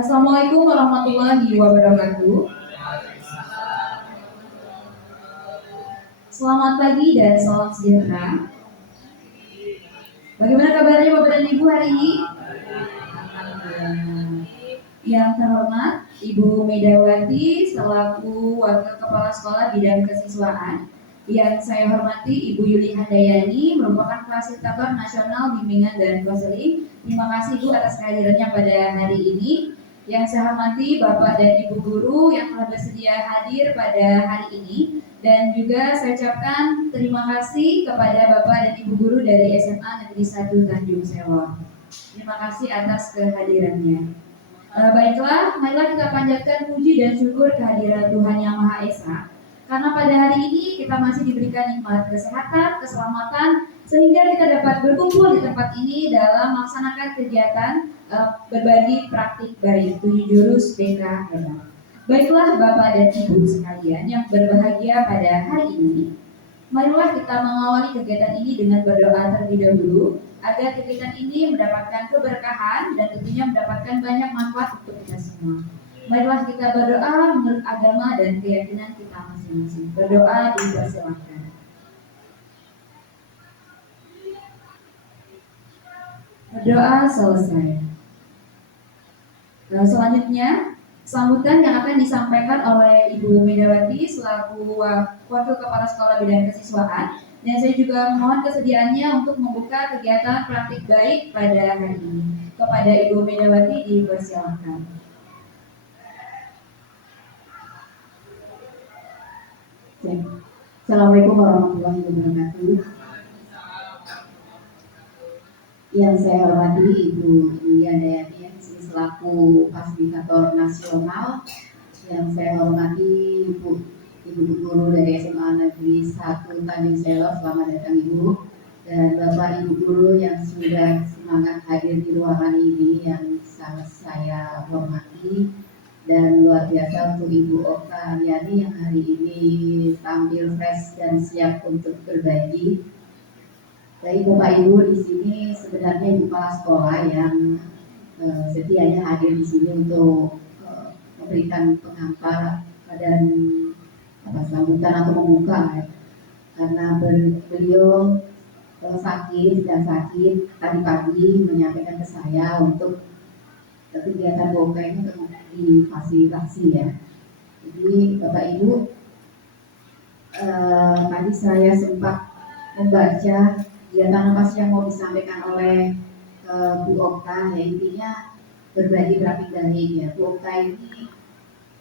Assalamualaikum warahmatullahi wabarakatuh. Selamat pagi dan salam sejahtera. Bagaimana kabarnya Bapak dan Ibu hari ini? Yang terhormat Ibu Medawati selaku Wakil Kepala Sekolah Bidang Kesiswaan. Yang saya hormati Ibu Yuli Handayani merupakan Fasilitator Nasional Bimbingan dan Konseling. Terima kasih Bu atas kehadirannya pada hari ini. Yang saya hormati Bapak dan Ibu Guru yang telah bersedia hadir pada hari ini. Dan juga saya ucapkan terima kasih kepada Bapak dan Ibu Guru dari SMA Negeri 1 Tanjung Sewa. Terima kasih atas kehadirannya. Baiklah, marilah kita panjatkan puji dan syukur kehadiran Tuhan Yang Maha Esa. Karena pada hari ini kita masih diberikan nikmat kesehatan, keselamatan, sehingga kita dapat berkumpul di tempat ini dalam melaksanakan kegiatan berbagi praktik baik 7 jurus BK Hebat. Baiklah Bapak dan Ibu sekalian yang berbahagia pada hari ini, marilah kita mengawali kegiatan ini dengan berdoa terlebih dahulu agar kegiatan ini mendapatkan keberkahan dan tentunya mendapatkan banyak manfaat untuk kita semua. Marilah kita berdoa menurut agama dan keyakinan kita masing-masing. Berdoa dipersilakan. Berdoa selesai. Selanjutnya sambutan yang akan disampaikan oleh Ibu Medawati selaku Wakil Kepala Sekolah Bidang Kesiswaan, dan saya juga mohon kesediaannya untuk membuka kegiatan praktik baik pada hari ini. Kepada Ibu Medawati dipersilakan. Assalamualaikum warahmatullahi wabarakatuh. Yang saya hormati Ibu Yuli Handayani yang selaku Fasilitator Nasional. Yang saya hormati Ibu Guru dari SMA Negeri 1 Tanjung Sewa, selamat datang Ibu. Dan Bapak Ibu Guru yang sudah semangat hadir di ruangan ini yang sangat saya hormati. Dan luar biasa untuk Ibu Okta Aliani yang hari ini tampil fresh dan siap untuk berbagi. Baik Bapak Ibu, di sini sebenarnya Ibu Kepala Sekolah yang setianya hadir di sini untuk memberikan pengantar dan sambutan atau membuka, karena beliau sedang sakit tadi pagi menyampaikan ke saya untuk kegiatan BOK ini untuk difasilitasi ya. Jadi Bapak Ibu, tadi saya sempat membaca kegiatan apa sih yang mau disampaikan oleh Bu Okta, ya intinya berbagi praktik baik ya. Bu Okta ini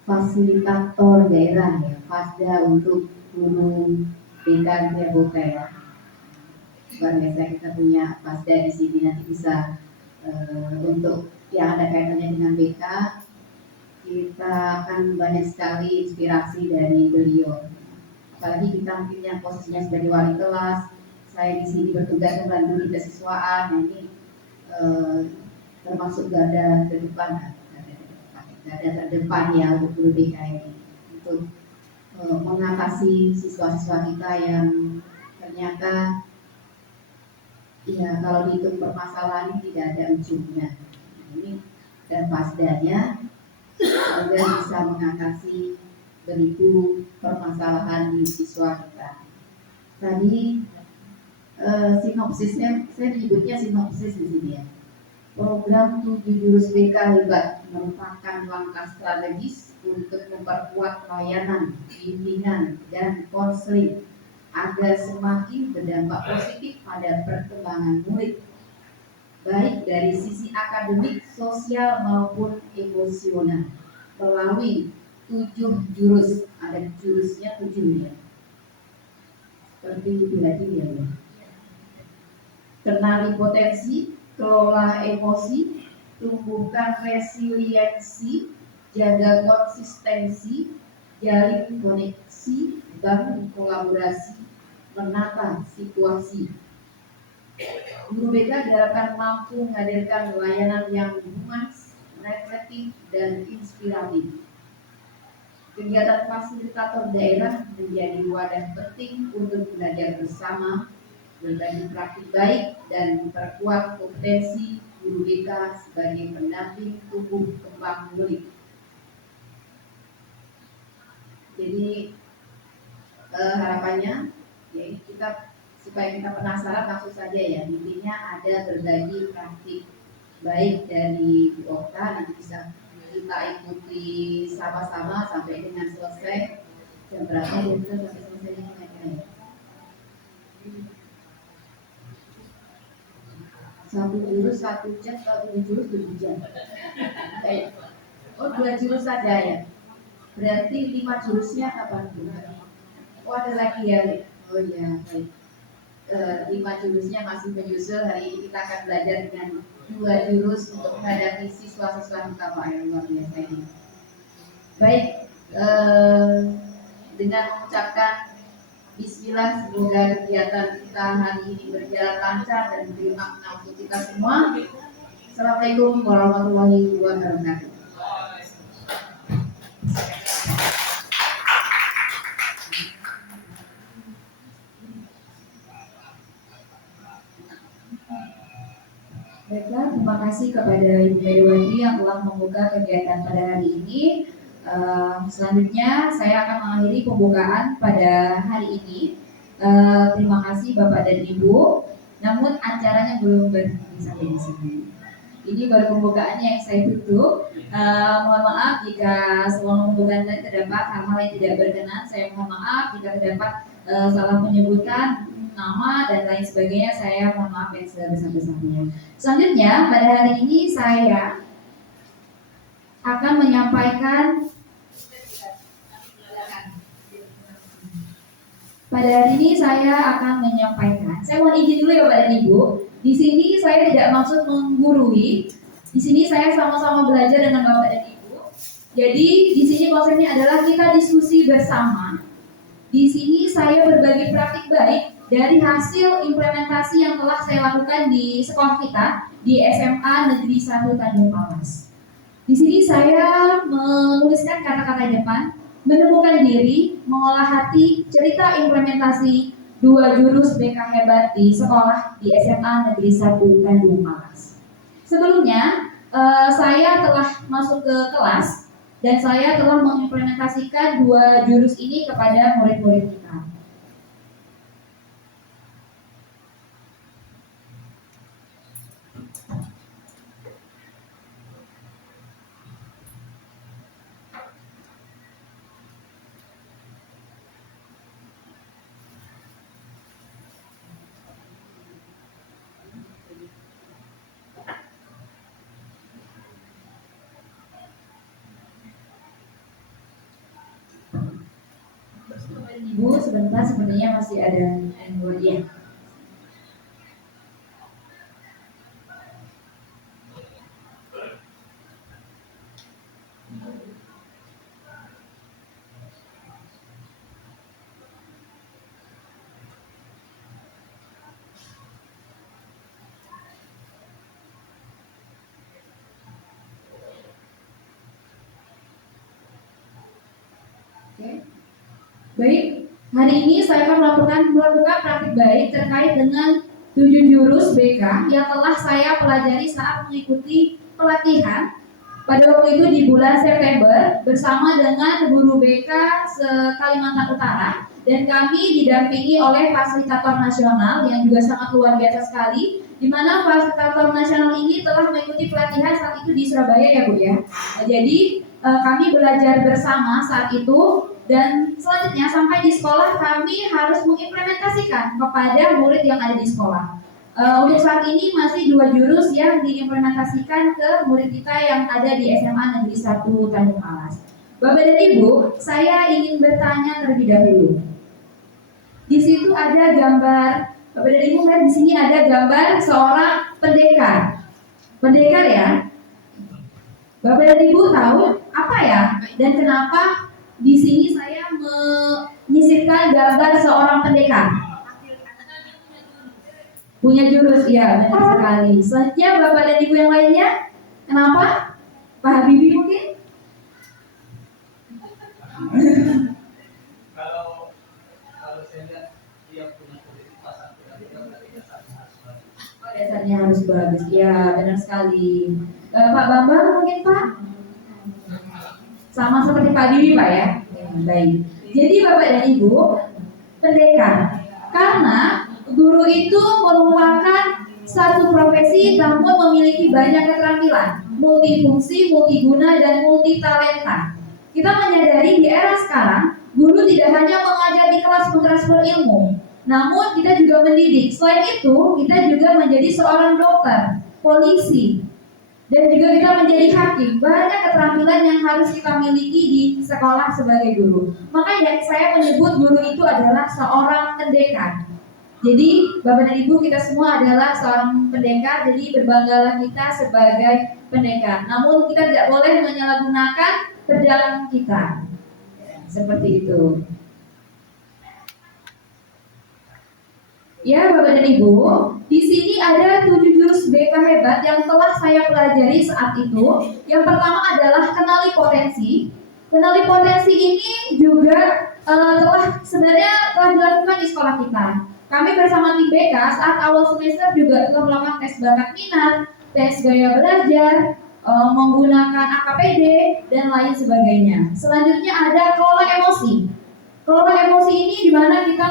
fasilitator daerah ya, FASDA untuk guru BK ya Bu Okta ya. Luar biasa kita punya FASDA di sini, nanti bisa untuk yang ada kaitannya dengan BK, kita akan banyak sekali inspirasi dari beliau. Apalagi kita mungkin yang posisinya sebagai wali kelas, saya di sini bertugas membantu di kesiswaan, ini termasuk garda terdepan ya untuk guru BK ini, untuk mengatasi siswa-siswa kita yang ternyata ya kalau dihitung permasalahan ini tidak ada ujungnya. Ini dan pasdanya agar bisa mengatasi beribu permasalahan di siswa kita. Tadi sinopsisnya, saya menyebutnya sinopsis di sini ya. Program 7 jurus BK Hebat merupakan langkah strategis untuk memperkuat layanan, bimbingan, dan konseling agar semakin berdampak positif pada perkembangan murid, baik dari sisi akademik, sosial, maupun emosional, melalui 7 jurus. Ada jurusnya 7 ya, seperti itu tadi ya. Kenali potensi, kelola emosi, tumbuhkan resiliensi, jaga konsistensi, jalin koneksi, bangun kolaborasi, menata situasi. Guru BK diharapkan mampu menghadirkan layanan yang humanis, reflektif, dan inspiratif. Kegiatan fasilitator daerah menjadi wadah penting untuk belajar bersama, berbagi praktik baik, dan memperkuat kompetensi guru BK sebagai pendamping tumbuh kembang gampang ngulik. Jadi harapannya ya kita supaya kita penasaran langsung saja ya, intinya ada berbagi praktik baik dari Bu Okta, nanti bisa kita ikuti sama-sama sampai dengan selesai. Jam berapa ya kita sampai selesai kira-kira ya? Satu jurus 1 jam, kalau 7 jurus 7 jam. Oh 2 jurus saja ya. Berarti 5 jurusnya kapan Bu? Oh ada lagi ya? Oh ya baik. 5 jurusnya masih menyusul. Hari ini kita akan belajar dengan 2 jurus untuk menghadapi siswa-siswa kita Pak yang luar biasa ini. Baik, dengan mengucapkan Bismillah, semoga kegiatan kita hari ini berjalan lancar dan beri makna untuk kita semua. Assalamualaikum warahmatullahi wabarakatuh. Baiklah, terima kasih kepada Ibu Megawati yang telah membuka kegiatan pada hari ini. Selanjutnya saya akan mengakhiri pembukaan pada hari ini. Terima kasih Bapak dan Ibu. Namun acaranya belum berhenti sampai di sini. Ini baru pembukaannya yang saya tutup. Mohon maaf jika selama pembukaan tadi terdapat hal-hal yang tidak berkenan. Saya mohon maaf jika terdapat salah penyebutan nama dan lain sebagainya. Saya mohon maaf yang sebesar-besarnya. Selanjutnya pada hari ini saya akan menyampaikan saya mohon izin dulu ya Bapak dan Ibu. Di sini saya tidak maksud menggurui. Di sini saya sama-sama belajar dengan Bapak dan Ibu. Jadi di sini konsepnya adalah kita diskusi bersama. Di sini saya berbagi praktik baik dari hasil implementasi yang telah saya lakukan di sekolah kita di SMA Negeri 1 Tanjung Palas. Di sini saya menuliskan kata-kata depan, menemukan diri, mengolah hati, cerita implementasi 2 jurus BK hebat di sekolah di SMA Negeri 1 Tanjung Palas. Sebelumnya saya telah masuk ke kelas dan saya telah mengimplementasikan 2 jurus ini kepada murid-murid kita. Ibu sebentar, sepertinya masih ada handphone ya. Oke. Baik, hari ini saya akan melakukan praktik baik terkait dengan 7 jurus BK yang telah saya pelajari saat mengikuti pelatihan pada waktu itu di bulan September bersama dengan guru BK se-Kalimantan Utara, dan kami didampingi oleh fasilitator nasional yang juga sangat luar biasa sekali, di mana fasilitator nasional ini telah mengikuti pelatihan saat itu di Surabaya ya Bu ya. Jadi kami belajar bersama saat itu, dan selanjutnya sampai di sekolah kami harus mengimplementasikan kepada murid yang ada di sekolah. Untuk saat ini masih 2 jurus yang diimplementasikan ke murid kita yang ada di SMA Negeri 1 Tanjung Alas. Bapak dan Ibu, saya ingin bertanya terlebih dahulu. Di situ ada gambar, Bapak dan Ibu kan di sini ada gambar seorang pendekar. Pendekar ya. Bapak dan Ibu tahu apa ya dan kenapa di sini saya menyisipkan gambar seorang pendekar? Punya jurus, ya benar sekali. Selanjutnya Bapak dan Ibu yang lainnya, kenapa? Pak Habibie mungkin? Kalau saya lihat dia punya kualitas, Oh, dasarnya harus bagus. Ya benar sekali. Pak Bambang mungkin Pak? Sama seperti Pak Bibi Pak ya. Baik. Jadi Bapak dan Ibu, pendekar. Karena guru itu merupakan satu profesi namun memiliki banyak keterampilan, multifungsi, multiguna, dan multitalenta. Kita menyadari di era sekarang, guru tidak hanya mengajar di kelas mentransfer ilmu, namun kita juga mendidik. Selain itu, kita juga menjadi seorang dokter, polisi, dan juga kita menjadi hakim. Banyak keterampilan yang harus kita miliki di sekolah sebagai guru. Makanya saya menyebut guru itu adalah seorang pendekar. Jadi Bapak dan Ibu, kita semua adalah seorang pendekar. Jadi berbanggalah kita sebagai pendekar. Namun kita tidak boleh menyalahgunakan pedang kita. Seperti itu. Ya Bapak dan Ibu, di sini ada 7 jurus BK hebat yang telah saya pelajari saat itu. Yang pertama adalah kenali potensi. Kenali potensi ini juga sebenarnya telah dilakukan di sekolah kita. Kami bersama tim BK saat awal semester juga telah melakukan tes bakat minat, tes gaya belajar, menggunakan AKPD dan lain sebagainya. Selanjutnya ada kelola emosi. Kelola emosi ini di mana kita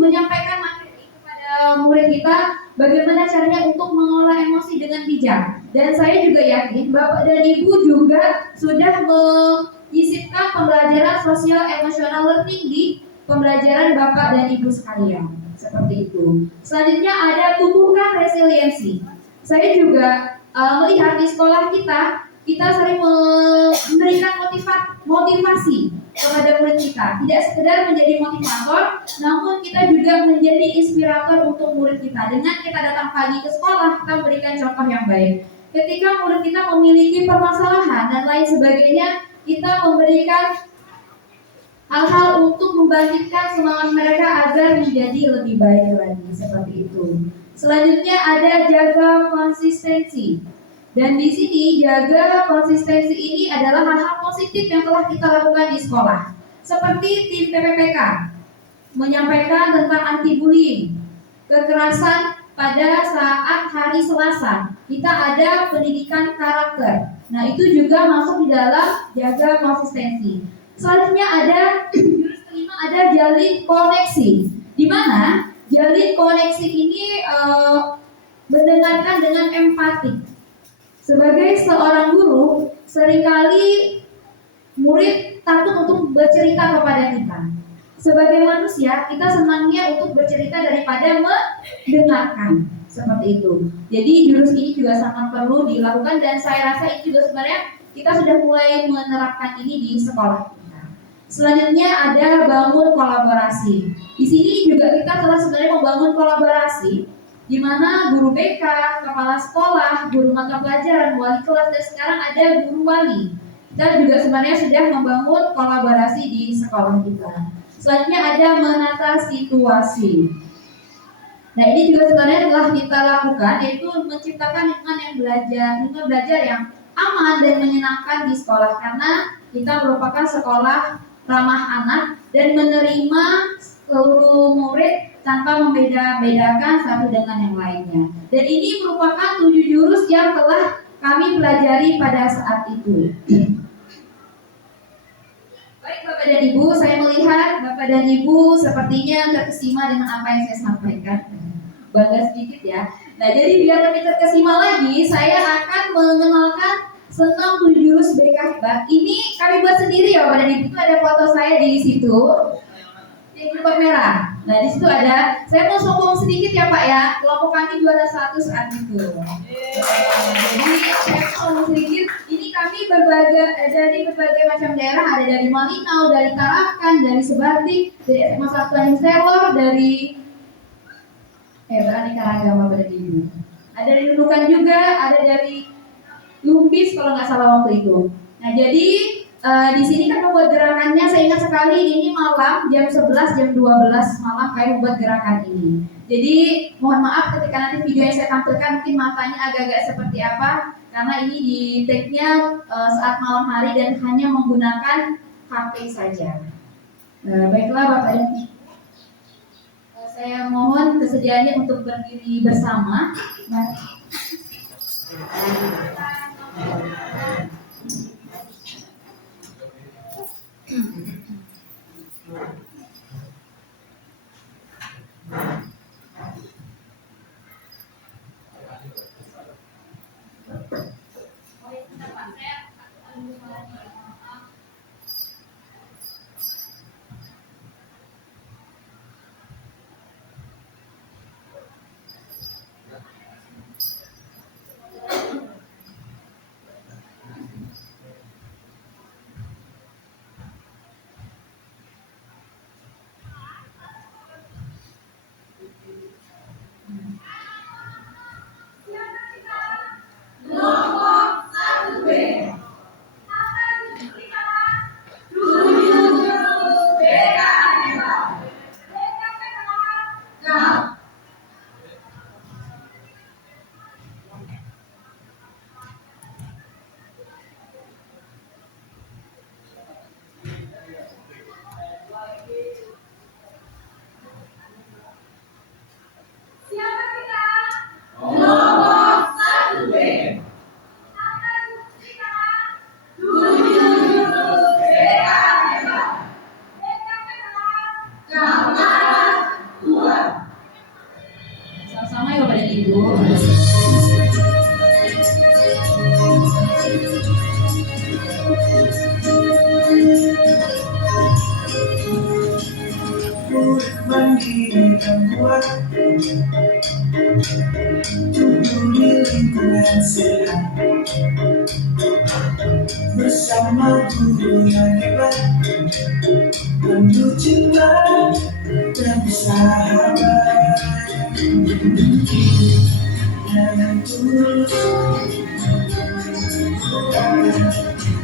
menyampaikan materi kepada murid kita bagaimana caranya untuk mengolah emosi dengan bijak. Dan saya juga yakin Bapak dan Ibu juga sudah menyisipkan pembelajaran sosial emotional learning di pembelajaran Bapak dan Ibu sekalian. Seperti itu. Selanjutnya ada tumbuhkan resiliensi. Saya juga melihat di sekolah kita sering memberikan motivasi kepada murid kita. Tidak sekedar menjadi motivator, namun kita juga menjadi inspirator untuk murid kita. Dengan kita datang pagi ke sekolah, kita memberikan contoh yang baik. Ketika murid kita memiliki permasalahan dan lain sebagainya, kita memberikan hal-hal untuk membangkitkan semangat mereka agar menjadi lebih baik lagi. Seperti itu. Selanjutnya ada jaga konsistensi. Dan di sini jaga konsistensi ini adalah hal-hal positif yang telah kita lakukan di sekolah. Seperti tim PPPK menyampaikan tentang anti bullying, kekerasan pada saat hari Selasa. Kita ada pendidikan karakter. Nah, itu juga masuk di dalam jaga konsistensi. Selanjutnya ada jurus kelima, ada jalin koneksi. Di mana jalin koneksi ini mendengarkan dengan empati. Sebagai seorang guru, seringkali murid takut untuk bercerita kepada kita. Sebagai manusia, kita senangnya untuk bercerita daripada mendengarkan. Seperti itu. Jadi jurus ini juga sangat perlu dilakukan dan saya rasa ini juga sebenarnya kita sudah mulai menerapkan ini di sekolah kita. Selanjutnya ada bangun kolaborasi. Di sini juga kita telah sebenarnya membangun kolaborasi di mana guru BK, kepala sekolah, guru mata pelajaran, wali kelas, dan sekarang ada guru wali. Kita juga sebenarnya sudah membangun kolaborasi di sekolah kita. Selanjutnya ada menata situasi. Nah, ini juga sebenarnya telah kita lakukan, yaitu menciptakan lingkungan belajar yang aman dan menyenangkan di sekolah, karena kita merupakan sekolah ramah anak dan menerima seluruh murid tanpa membeda-bedakan satu dengan yang lainnya. Dan ini merupakan 7 jurus yang telah kami pelajari pada saat itu. Baik Bapak dan Ibu, saya melihat Bapak dan Ibu sepertinya terkesima dengan apa yang saya sampaikan. Bangga sedikit ya. Nah, jadi biar lebih terkesima lagi, saya akan mengenalkan senam 7 jurus BK hebat. Ini kami buat sendiri ya Bapak dan Ibu. Itu ada foto saya di situ. Yang berwarna merah. Nah, di situ ada. Saya mau sombong sedikit ya Pak ya. Kelompok kami juara 1 saat itu. Jadi saya sombong sedikit. Ini kami dari berbagai macam daerah. Ada dari Malinau, dari Tarakan, dari Sebatik, dari SMA 1 Tanjung Selor, dari beraneka ragam Bapak dan Ibu. Ada dari Nunukan juga, ada dari Lumpis kalau nggak salah waktu itu. Nah, jadi di sini kan membuat gerakannya, saya ingat sekali ini malam jam 11, jam 12 malam kayak membuat gerakan ini. Jadi mohon maaf ketika nanti video yang saya tampilkan mungkin matanya agak-agak seperti apa, karena ini di take-nya saat malam hari dan hanya menggunakan HP saja. Baiklah Bapak dan Ibu, saya mohon kesediaannya untuk berdiri bersama. Sama-sama ya Bapak dan Ibu. Mandiri dan kuat, tumbuh di lingkungan sehat, bersama guru yang hebat, penuh cinta dan sahabat, yang tulus,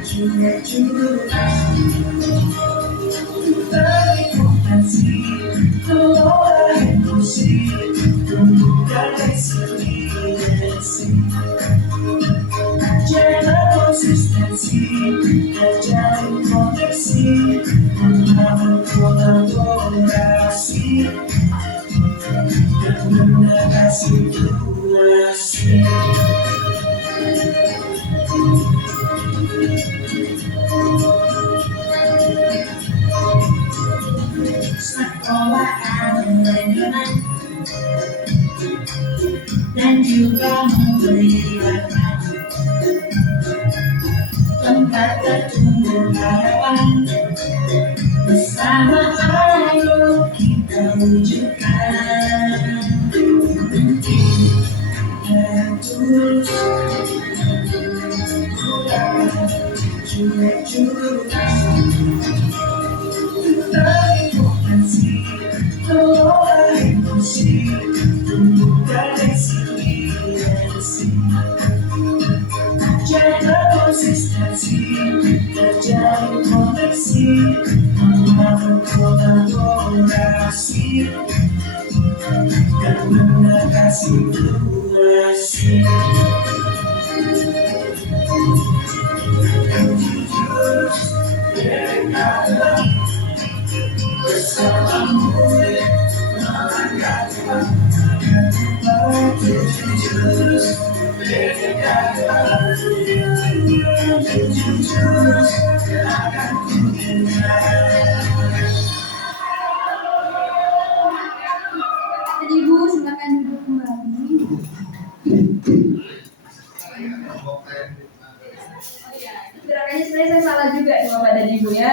jujur, terkompensasi, kelola emosi, tumbuhkan resiliensi, jaga konsistensi, dan jalin koneksi, membangun kolaborasi, dan menjaga situasi. Sekolah manajemen dan juga memberi makan, tempat bertumbuh harapan, bersama ayo kita wujudkan, dan tulus, jujur, terkompensasi, kelola emosi, tumbuhkan resiliensi, jaga konsistensi, terjalin koneksi, membangun kolaborasi, dan menjaga situasi. Jujur, berkata, bersama murid, melangkah depan. Jujur, berkata, jujur, akan ku Dan Ibu silakan duduk kembali. Gerakannya sebenarnya saya salah juga nih Bapak dan Ibu ya.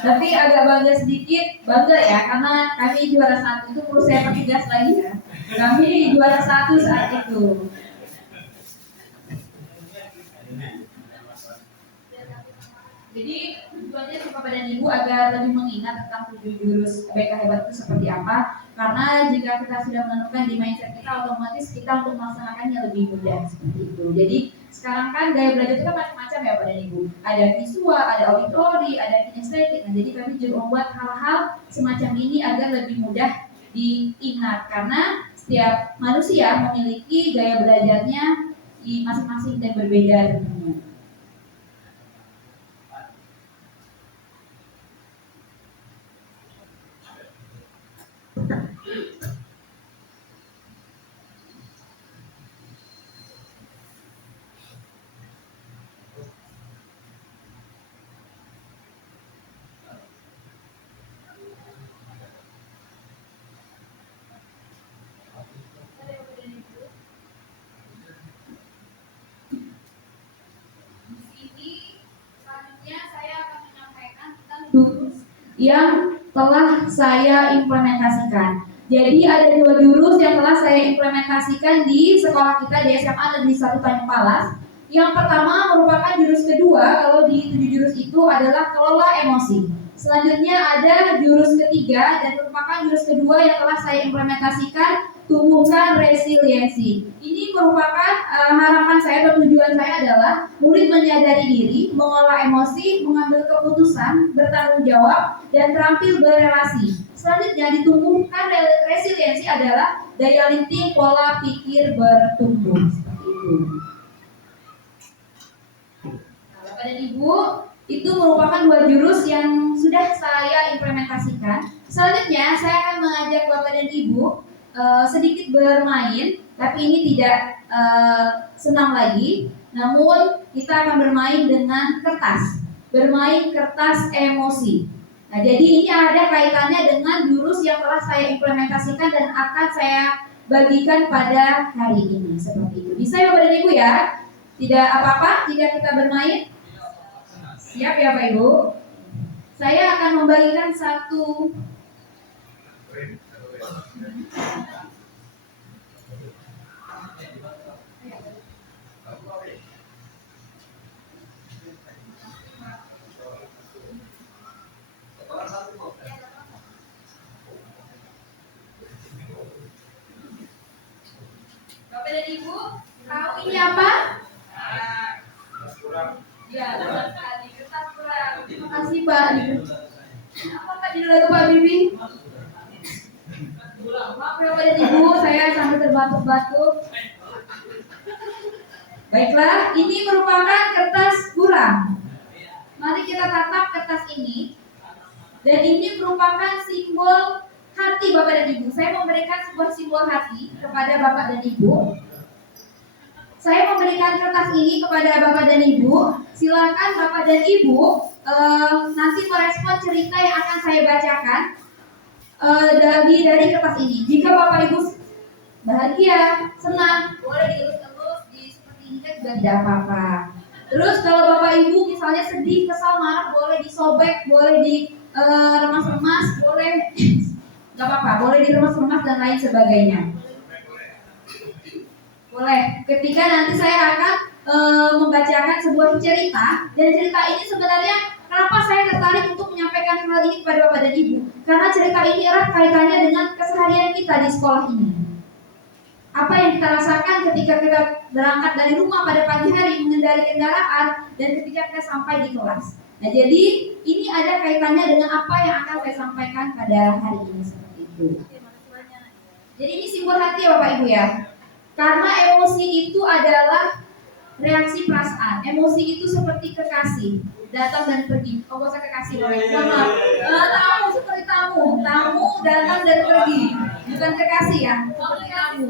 Tapi agak bangga sedikit, bangga ya karena kami juara 1 itu perlu saya pertegas lagi ya. Kami juara 1 saat itu. Jadi tujuannya sih Bapak dan Ibu agar lebih mengingat tentang 7 jurus BK hebat itu seperti apa. Karena jika kita sudah menemukan di mindset kita, otomatis kita untuk melaksanakannya lebih mudah seperti itu. Jadi sekarang kan gaya belajar itu kan macam-macam ya Bapak dan Ibu. Ada visual, ada auditori, ada kinestetik. Nah, jadi kami juga membuat hal-hal semacam ini agar lebih mudah diingat. Karena setiap manusia memiliki gaya belajarnya di masing-masing dan berbeda tentunya. yang telah saya implementasikan. Jadi ada 2 jurus yang telah saya implementasikan di sekolah kita di SMA Negeri 1 Tanjung Palas. Yang pertama merupakan jurus kedua, kalau di 7 jurus itu adalah kelola emosi. Selanjutnya ada jurus ketiga dan merupakan jurus kedua yang telah saya implementasikan, tumbuhkan resiliensi. Ini merupakan harapan saya atau tujuan saya adalah murid menyadari diri, mengolah emosi, mengambil keputusan, bertanggung jawab, dan terampil berelasi. Selanjutnya ditumbuhkan resiliensi adalah daya linting pola pikir bertumbuh. Seperti itu. Bapak dan Ibu, itu merupakan 2 jurus yang sudah saya implementasikan. Selanjutnya saya akan mengajak Bapak dan Ibu sedikit bermain, tapi ini tidak senam lagi, namun kita akan bermain dengan kertas, bermain kertas emosi. Nah, jadi ini ada kaitannya dengan jurus yang telah saya implementasikan dan akan saya bagikan pada hari ini, seperti itu. Bisa ya Bapak dan Ibu ya? Tidak apa-apa jika kita bermain? Siap ya Bapak Ibu? Saya akan membagikan satu Bapak dan Ibu, tahu ini apa? Ya, benar sekali. Kertas kurang. Terima kasih Pak. Apa Pak judul lagu Pak Bibi? Maaf ya Bapak dan Ibu, saya sambil terbatuk-batuk. Baiklah, ini merupakan kertas gurame. Mari kita tatap kertas ini. Dan ini merupakan simbol hati Bapak dan Ibu. Saya memberikan sebuah simbol hati kepada Bapak dan Ibu. Saya memberikan kertas ini kepada Bapak dan Ibu. Silakan Bapak dan Ibu nanti merespon cerita yang akan saya bacakan dari kertas ini. Jika Bapak Ibu bahagia, senang, boleh dielus-elus di seperti ini kan juga tidak apa-apa. Terus kalau Bapak Ibu misalnya sedih, kesal, marah, boleh disobek, boleh diremas-remas, boleh nggak apa-apa, boleh diremas-remas dan lain sebagainya. Boleh. Ketika nanti saya akan membacakan sebuah cerita, dan cerita ini sebenarnya kenapa saya tertarik untuk menyampaikan hal ini kepada Bapak dan Ibu? Karena cerita ini erat kaitannya dengan keseharian kita di sekolah ini. Apa yang kita rasakan ketika kita berangkat dari rumah pada pagi hari mengendarai kendaraan dan ketika kita sampai di kelas. Nah, jadi ini ada kaitannya dengan apa yang akan saya sampaikan pada hari ini seperti itu. Jadi ini simbol hati ya Bapak Ibu ya. Karena emosi itu adalah reaksi perasaan. Emosi itu seperti kekasih, datang dan pergi. Oh, gak usah kekasih, mohon maaf. Tamu seperti tamu datang dan pergi. Bukan kekasih ya, seperti tamu.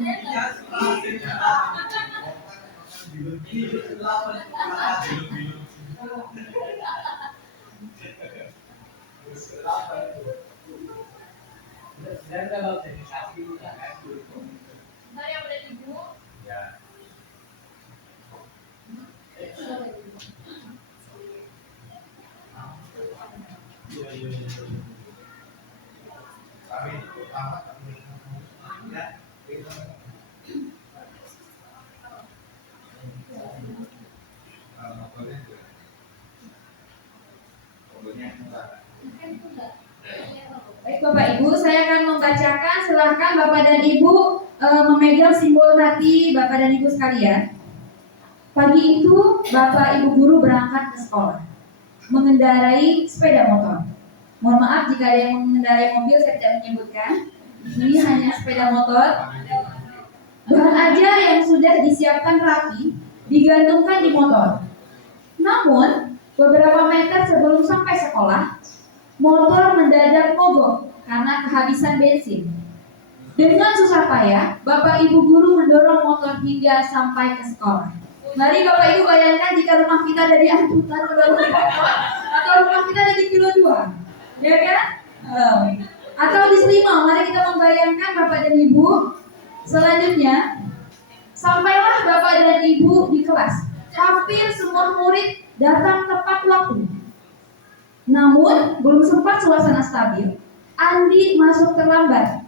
Saya boleh Ibu. Baik Bapak Ibu, saya akan membacakan. Silahkan Bapak dan Ibu memegang simbol hati Bapak dan Ibu sekalian. Pagi itu Bapak Ibu guru berangkat ke sekolah mengendarai sepeda motor. Mohon maaf jika ada yang mengendarai mobil, saya tidak menyebutkan. Ini hanya sepeda motor. Bahan ajar yang sudah disiapkan rapi digantungkan di motor. Namun beberapa meter sebelum sampai sekolah, motor mendadak mogok karena kehabisan bensin. Dengan susah payah, Bapak Ibu guru mendorong motor hingga sampai ke sekolah. Mari Bapak Ibu bayangkan jika rumah kita ada di angkutan atau rumah kita ada di kilo 2. Ya kan? Atau di Selima, mari kita membayangkan Bapak dan Ibu. Selanjutnya, sampailah Bapak dan Ibu di kelas. Hampir semua murid datang tepat waktu. Namun, belum sempat suasana stabil, Andi masuk terlambat.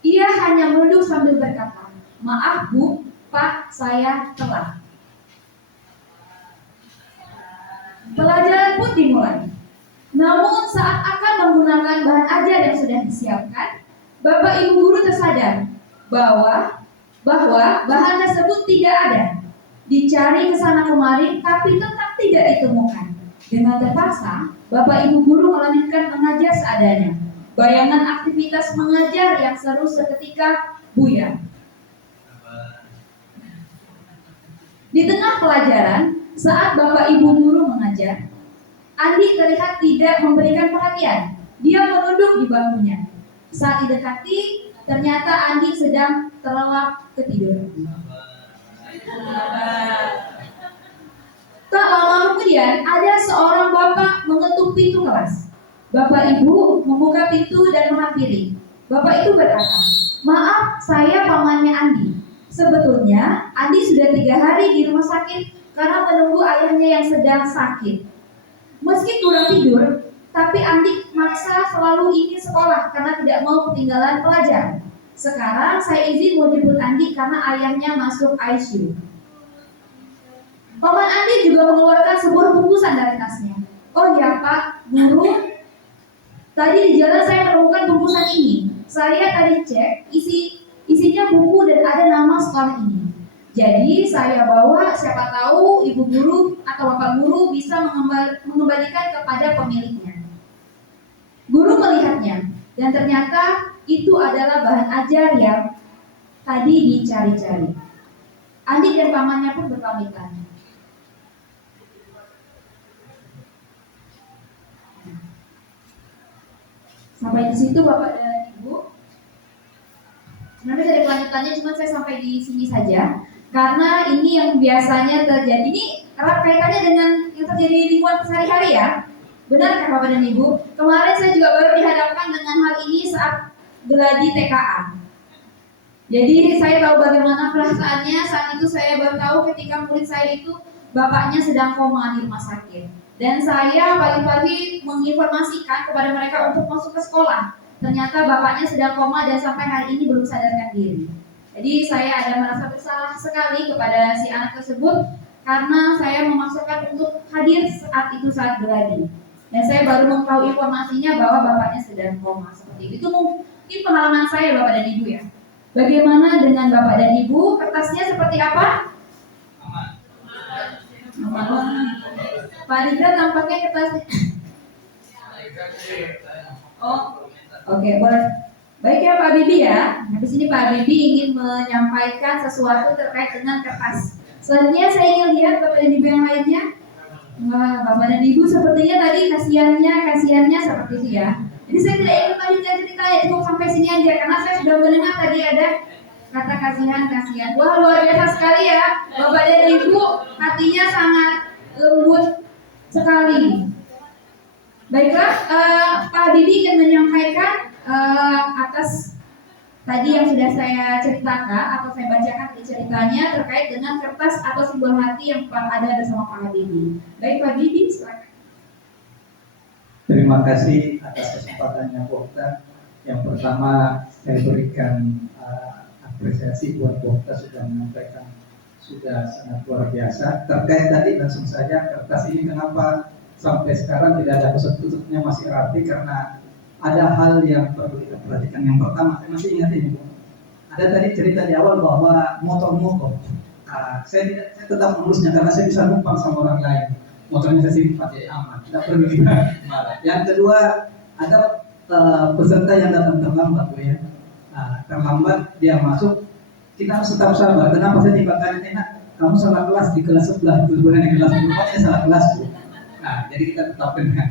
Ia hanya menunduk sambil berkata, "Maaf Bu, Pak, saya telat." Pelajaran pun dimulai. Namun saat akan menggunakan bahan ajar yang sudah disiapkan, Bapak Ibu guru tersadar bahwa bahan tersebut tidak ada. Dicari ke sana kemari tapi tetap tidak ditemukan. Dengan terpaksa, Bapak Ibu guru melanjutkan mengajar seadanya. Bayangan aktivitas mengajar yang seru seketika buyar. Di tengah pelajaran, saat Bapak Ibu guru mengajar, Andi terlihat tidak memberikan perhatian. Dia menunduk di bangkunya. Saat didekati, ternyata Andi sedang terlelap ketiduran. Tak lama kemudian, ada seorang bapak mengetuk pintu kelas. Bapak Ibu membuka pintu dan menghampiri. Bapak itu berkata, "Maaf, saya pamannya Andi. Sebetulnya Andi sudah 3 hari di rumah sakit karena menunggu ayahnya yang sedang sakit. Meski kurang tidur, tapi Andi maksa selalu ingin sekolah karena tidak mau ketinggalan pelajaran. Sekarang saya izin mau jemput Andi karena ayahnya masuk ICU." Paman Andi juga mengeluarkan sebuah bungkusan dari tasnya. "Oh ya Pak, Guru, tadi di jalan saya menemukan bungkusan ini. Saya tadi cek, isinya buku dan ada nama sekolah ini. Jadi saya bawa, siapa tahu Ibu Guru atau Bapak Guru bisa mengembalikan kepada pemiliknya." Guru melihatnya dan ternyata itu adalah bahan ajar yang tadi dicari-cari. Andi dan pamannya pun berpamitan. Sampai di situ Bapak dan Ibu. Sebenarnya ada kelanjutannya, cuma saya sampai di sini saja karena ini yang biasanya terjadi. Ini erat kaitannya dengan yang terjadi di lingkungan sehari-hari ya. Benar kan Bapak dan Ibu? Kemarin saya juga baru dihadapkan dengan hal ini saat geladi TKA. Jadi saya tahu bagaimana perasaannya. Saat itu saya baru tahu ketika murid saya itu bapaknya sedang koma di rumah sakit. Dan saya pagi-pagi menginformasikan kepada mereka untuk masuk ke sekolah. Ternyata bapaknya sedang koma dan sampai hari ini belum sadarkan diri. Jadi saya ada merasa bersalah sekali kepada si anak tersebut karena saya memaksakan untuk hadir saat geladi. Dan saya baru mengetahui informasinya bahwa bapaknya sedang koma seperti itu. Itu mungkin pengalaman saya Bapak dan Ibu ya. Bagaimana dengan Bapak dan Ibu? Kertasnya seperti apa? Aman. Pak Ridha tampaknya kertasnya. Oh, oke, boleh. Baik ya Pak Bibi ya. Habis ini Pak Bibi ingin menyampaikan sesuatu terkait dengan kertas. Selanjutnya saya ingin lihat Bapak dan Ibu yang lainnya. Wah, Bapak dan Ibu sepertinya tadi kasihannya seperti itu ya. Jadi saya tidak ingin melanjutkan ceritanya, cukup sampai sini aja karena saya sudah mendengar tadi ada kata kasihan. Wah, luar biasa sekali ya. Bapak dan Ibu hatinya sangat lembut sekali. Baiklah, Pak Bibi ingin menyampaikan atas tadi yang sudah saya ceritakan atau saya bacakan di ceritanya terkait dengan kertas atau simbol hati yang ada bersama Pak Bibi. Baik Pak Bibi, silakan. Terima kasih atas kesempatannya Bokta. Yang pertama saya berikan apresiasi buat Bokta sudah menyampaikan, sudah sangat luar biasa. Terkait tadi langsung saja kertas ini kenapa sampai sekarang tidak ada kusut-kusutnya masih rapi karena ada hal yang perlu kita perhatikan. Yang pertama, saya masih ingat ini Bu. Ada tadi cerita di awal bahwa motor mogok. Saya tetap mengurusnya karena saya bisa numpang sama orang lain. Motornya saya simpan jadi aman, tidak perlu kita marah. Yang kedua, ada peserta yang datang terlambat Bu ya. Terlambat dia masuk, kita harus tetap sabar. Kenapa saya tiba-tiba enak? Kamu salah kelas di kelas sebelah, sebenarnya kelas berikutnya salah kelas Bu. Jadi kita tetap benar.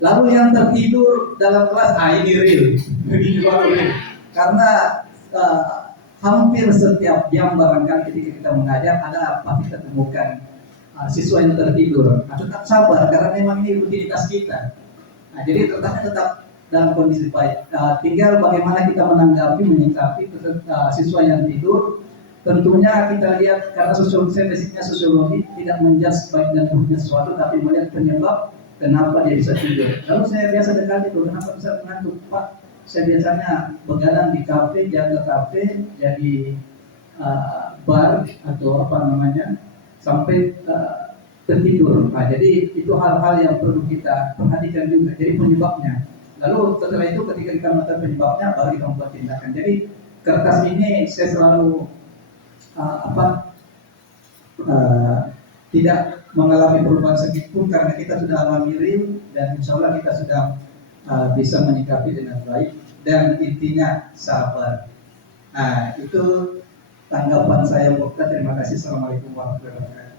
Lalu yang tertidur dalam kelas, ini real, ini baru real. Karena hampir setiap jam barangkali ketika kita mengajar ada apa kita temukan siswa yang tertidur. Tetap sabar karena memang ini rutinitas kita. Jadi tetap dalam kondisi baik. Tinggal bagaimana kita menanggapi, menyikapi siswa yang tidur. Tentunya kita lihat karena basicnya sosiologi tidak menjudge baik dan buruknya sesuatu, tapi melihat penyebab kenapa dia bisa tidur. Lalu saya biasa dekati tuh, kenapa bisa mengantuk? Pak, saya biasanya begadang di kafe, jaga kafe, jadi bar atau apa namanya, sampai tertidur. Nah, jadi itu hal-hal yang perlu kita perhatikan juga. Jadi penyebabnya. Lalu setelah itu ketika kita mengetahui penyebabnya, baru kita membuat tindakan. Jadi kertas ini saya selalu tidak mengalami perubahan sedikit pun karena kita sudah alami real dan insya Allah kita sudah bisa menyikapi dengan baik dan intinya sabar. Nah, itu tanggapan saya. Terima kasih. Assalamualaikum warahmatullahi wabarakatuh.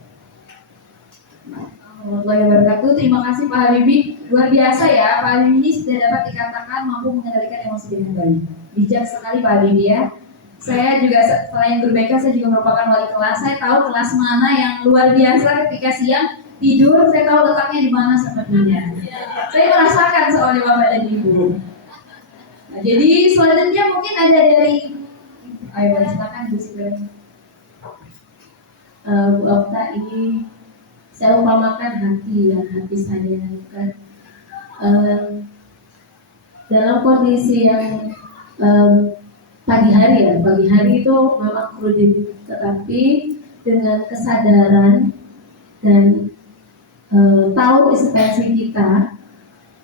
Warahmatullahi wabarakatuh. Terima kasih Pak Habibie. Luar biasa ya, Pak Habibie ini sudah dapat dikatakan mampu mengendalikan emosi dengan baik. Bijak sekali Pak Habibie ya. Saya juga selain berbeka, saya juga merupakan wali kelas. Saya tahu kelas mana yang luar biasa ketika siang tidur. Saya tahu letaknya di mana sepertinya. Saya merasakan soalnya Bapak dan Ibu. Nah, jadi selanjutnya mungkin ada dari, ayo silakan Bu Sibel. Bu Okta, ini saya umpamakan hati ya, hati saya kan dalam kondisi yang pagi hari itu memang perlu tetapi dengan kesadaran dan tahu eksistensi kita,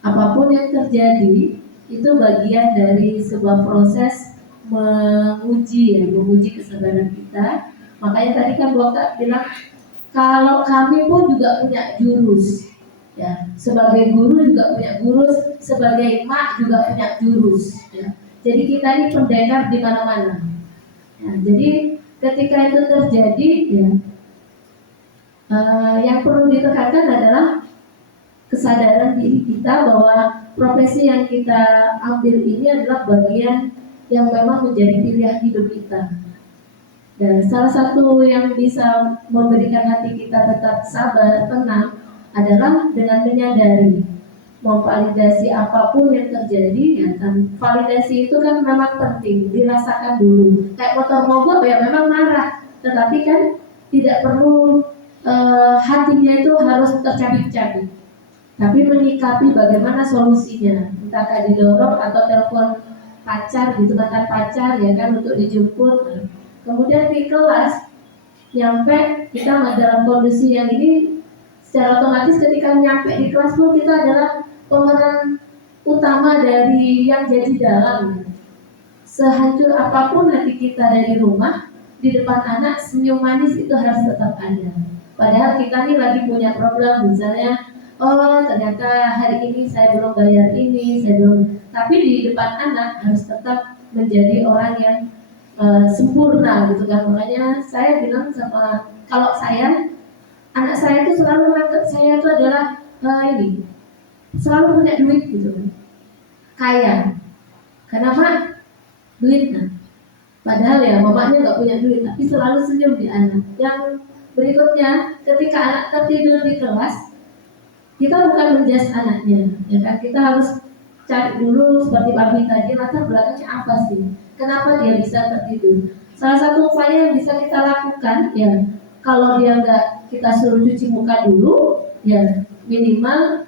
apapun yang terjadi itu bagian dari sebuah proses menguji kesabaran kita. Makanya tadi kan Bu Okta bilang kalau kami pun juga punya jurus, ya sebagai guru juga punya jurus, sebagai mak juga punya jurus. Ya. Jadi kita ini pendekar di mana-mana. Ya, jadi ketika itu terjadi, ya yang perlu ditekankan adalah kesadaran diri kita bahwa profesi yang kita ambil ini adalah bagian yang memang menjadi pilihan hidup kita. Dan salah satu yang bisa memberikan hati kita tetap sabar, tenang adalah dengan menyadari memvalidasi apapun yang terjadi, ya kan. Validasi itu kan memang penting, dirasakan dulu. Kayak motor mogok ya memang marah, tetapi kan tidak perlu hatinya itu harus tercabik-cabik. Tapi menyikapi bagaimana solusinya, entah didorong atau telepon pacar gitu, mantan pacar ya kan untuk dijemput. Kemudian di kelas nyampe kita dalam kondisi yang ini, secara otomatis ketika nyampe di kelas pun kita adalah pemeran utama dari yang jadi dalang. Sehancur apapun hati kita dari rumah, di depan anak senyum manis itu harus tetap ada. Padahal kita nih lagi punya problem, misalnya oh ternyata hari ini saya belum bayar ini, tapi di depan anak harus tetap menjadi orang yang sempurna gitu kan. Makanya saya bilang sama, kalau saya, anak saya itu selalu menganggap saya itu adalah ini selalu punya duit gitu kan, kaya karena mak duit. Nah padahal ya mamanya nggak punya duit, tapi selalu senyum di anak. Yang berikutnya, ketika anak tertidur di kelas, kita bukan menjudge anaknya ya kan, kita harus cari dulu seperti Pak Bin tadi, latar belakangnya apa sih, kenapa dia bisa tertidur. Salah satu upaya yang bisa kita lakukan ya, kalau dia nggak, kita suruh cuci muka dulu ya, minimal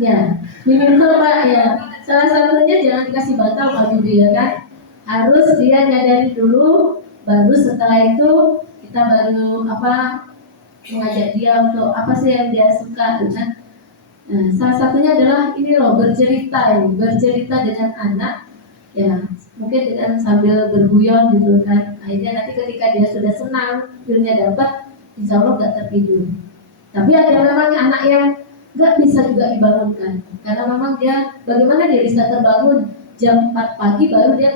Pak ya, salah satunya jangan dikasih bantal Pak Bibi ya kan, harus dia nyadari dulu, baru setelah itu kita baru mengajak dia untuk apa sih yang dia suka gitu kan. Nah, salah satunya adalah ini loh, bercerita dengan anak ya, mungkin dengan sambil berguyon gitu kan. Akhirnya nanti ketika dia sudah senang, feelnya dapat, insya Allah gak tertidur. Tapi ada memang anak yang gak bisa juga dibangunkan, karena memang dia, bagaimana dia bisa terbangun jam 4 pagi baru dia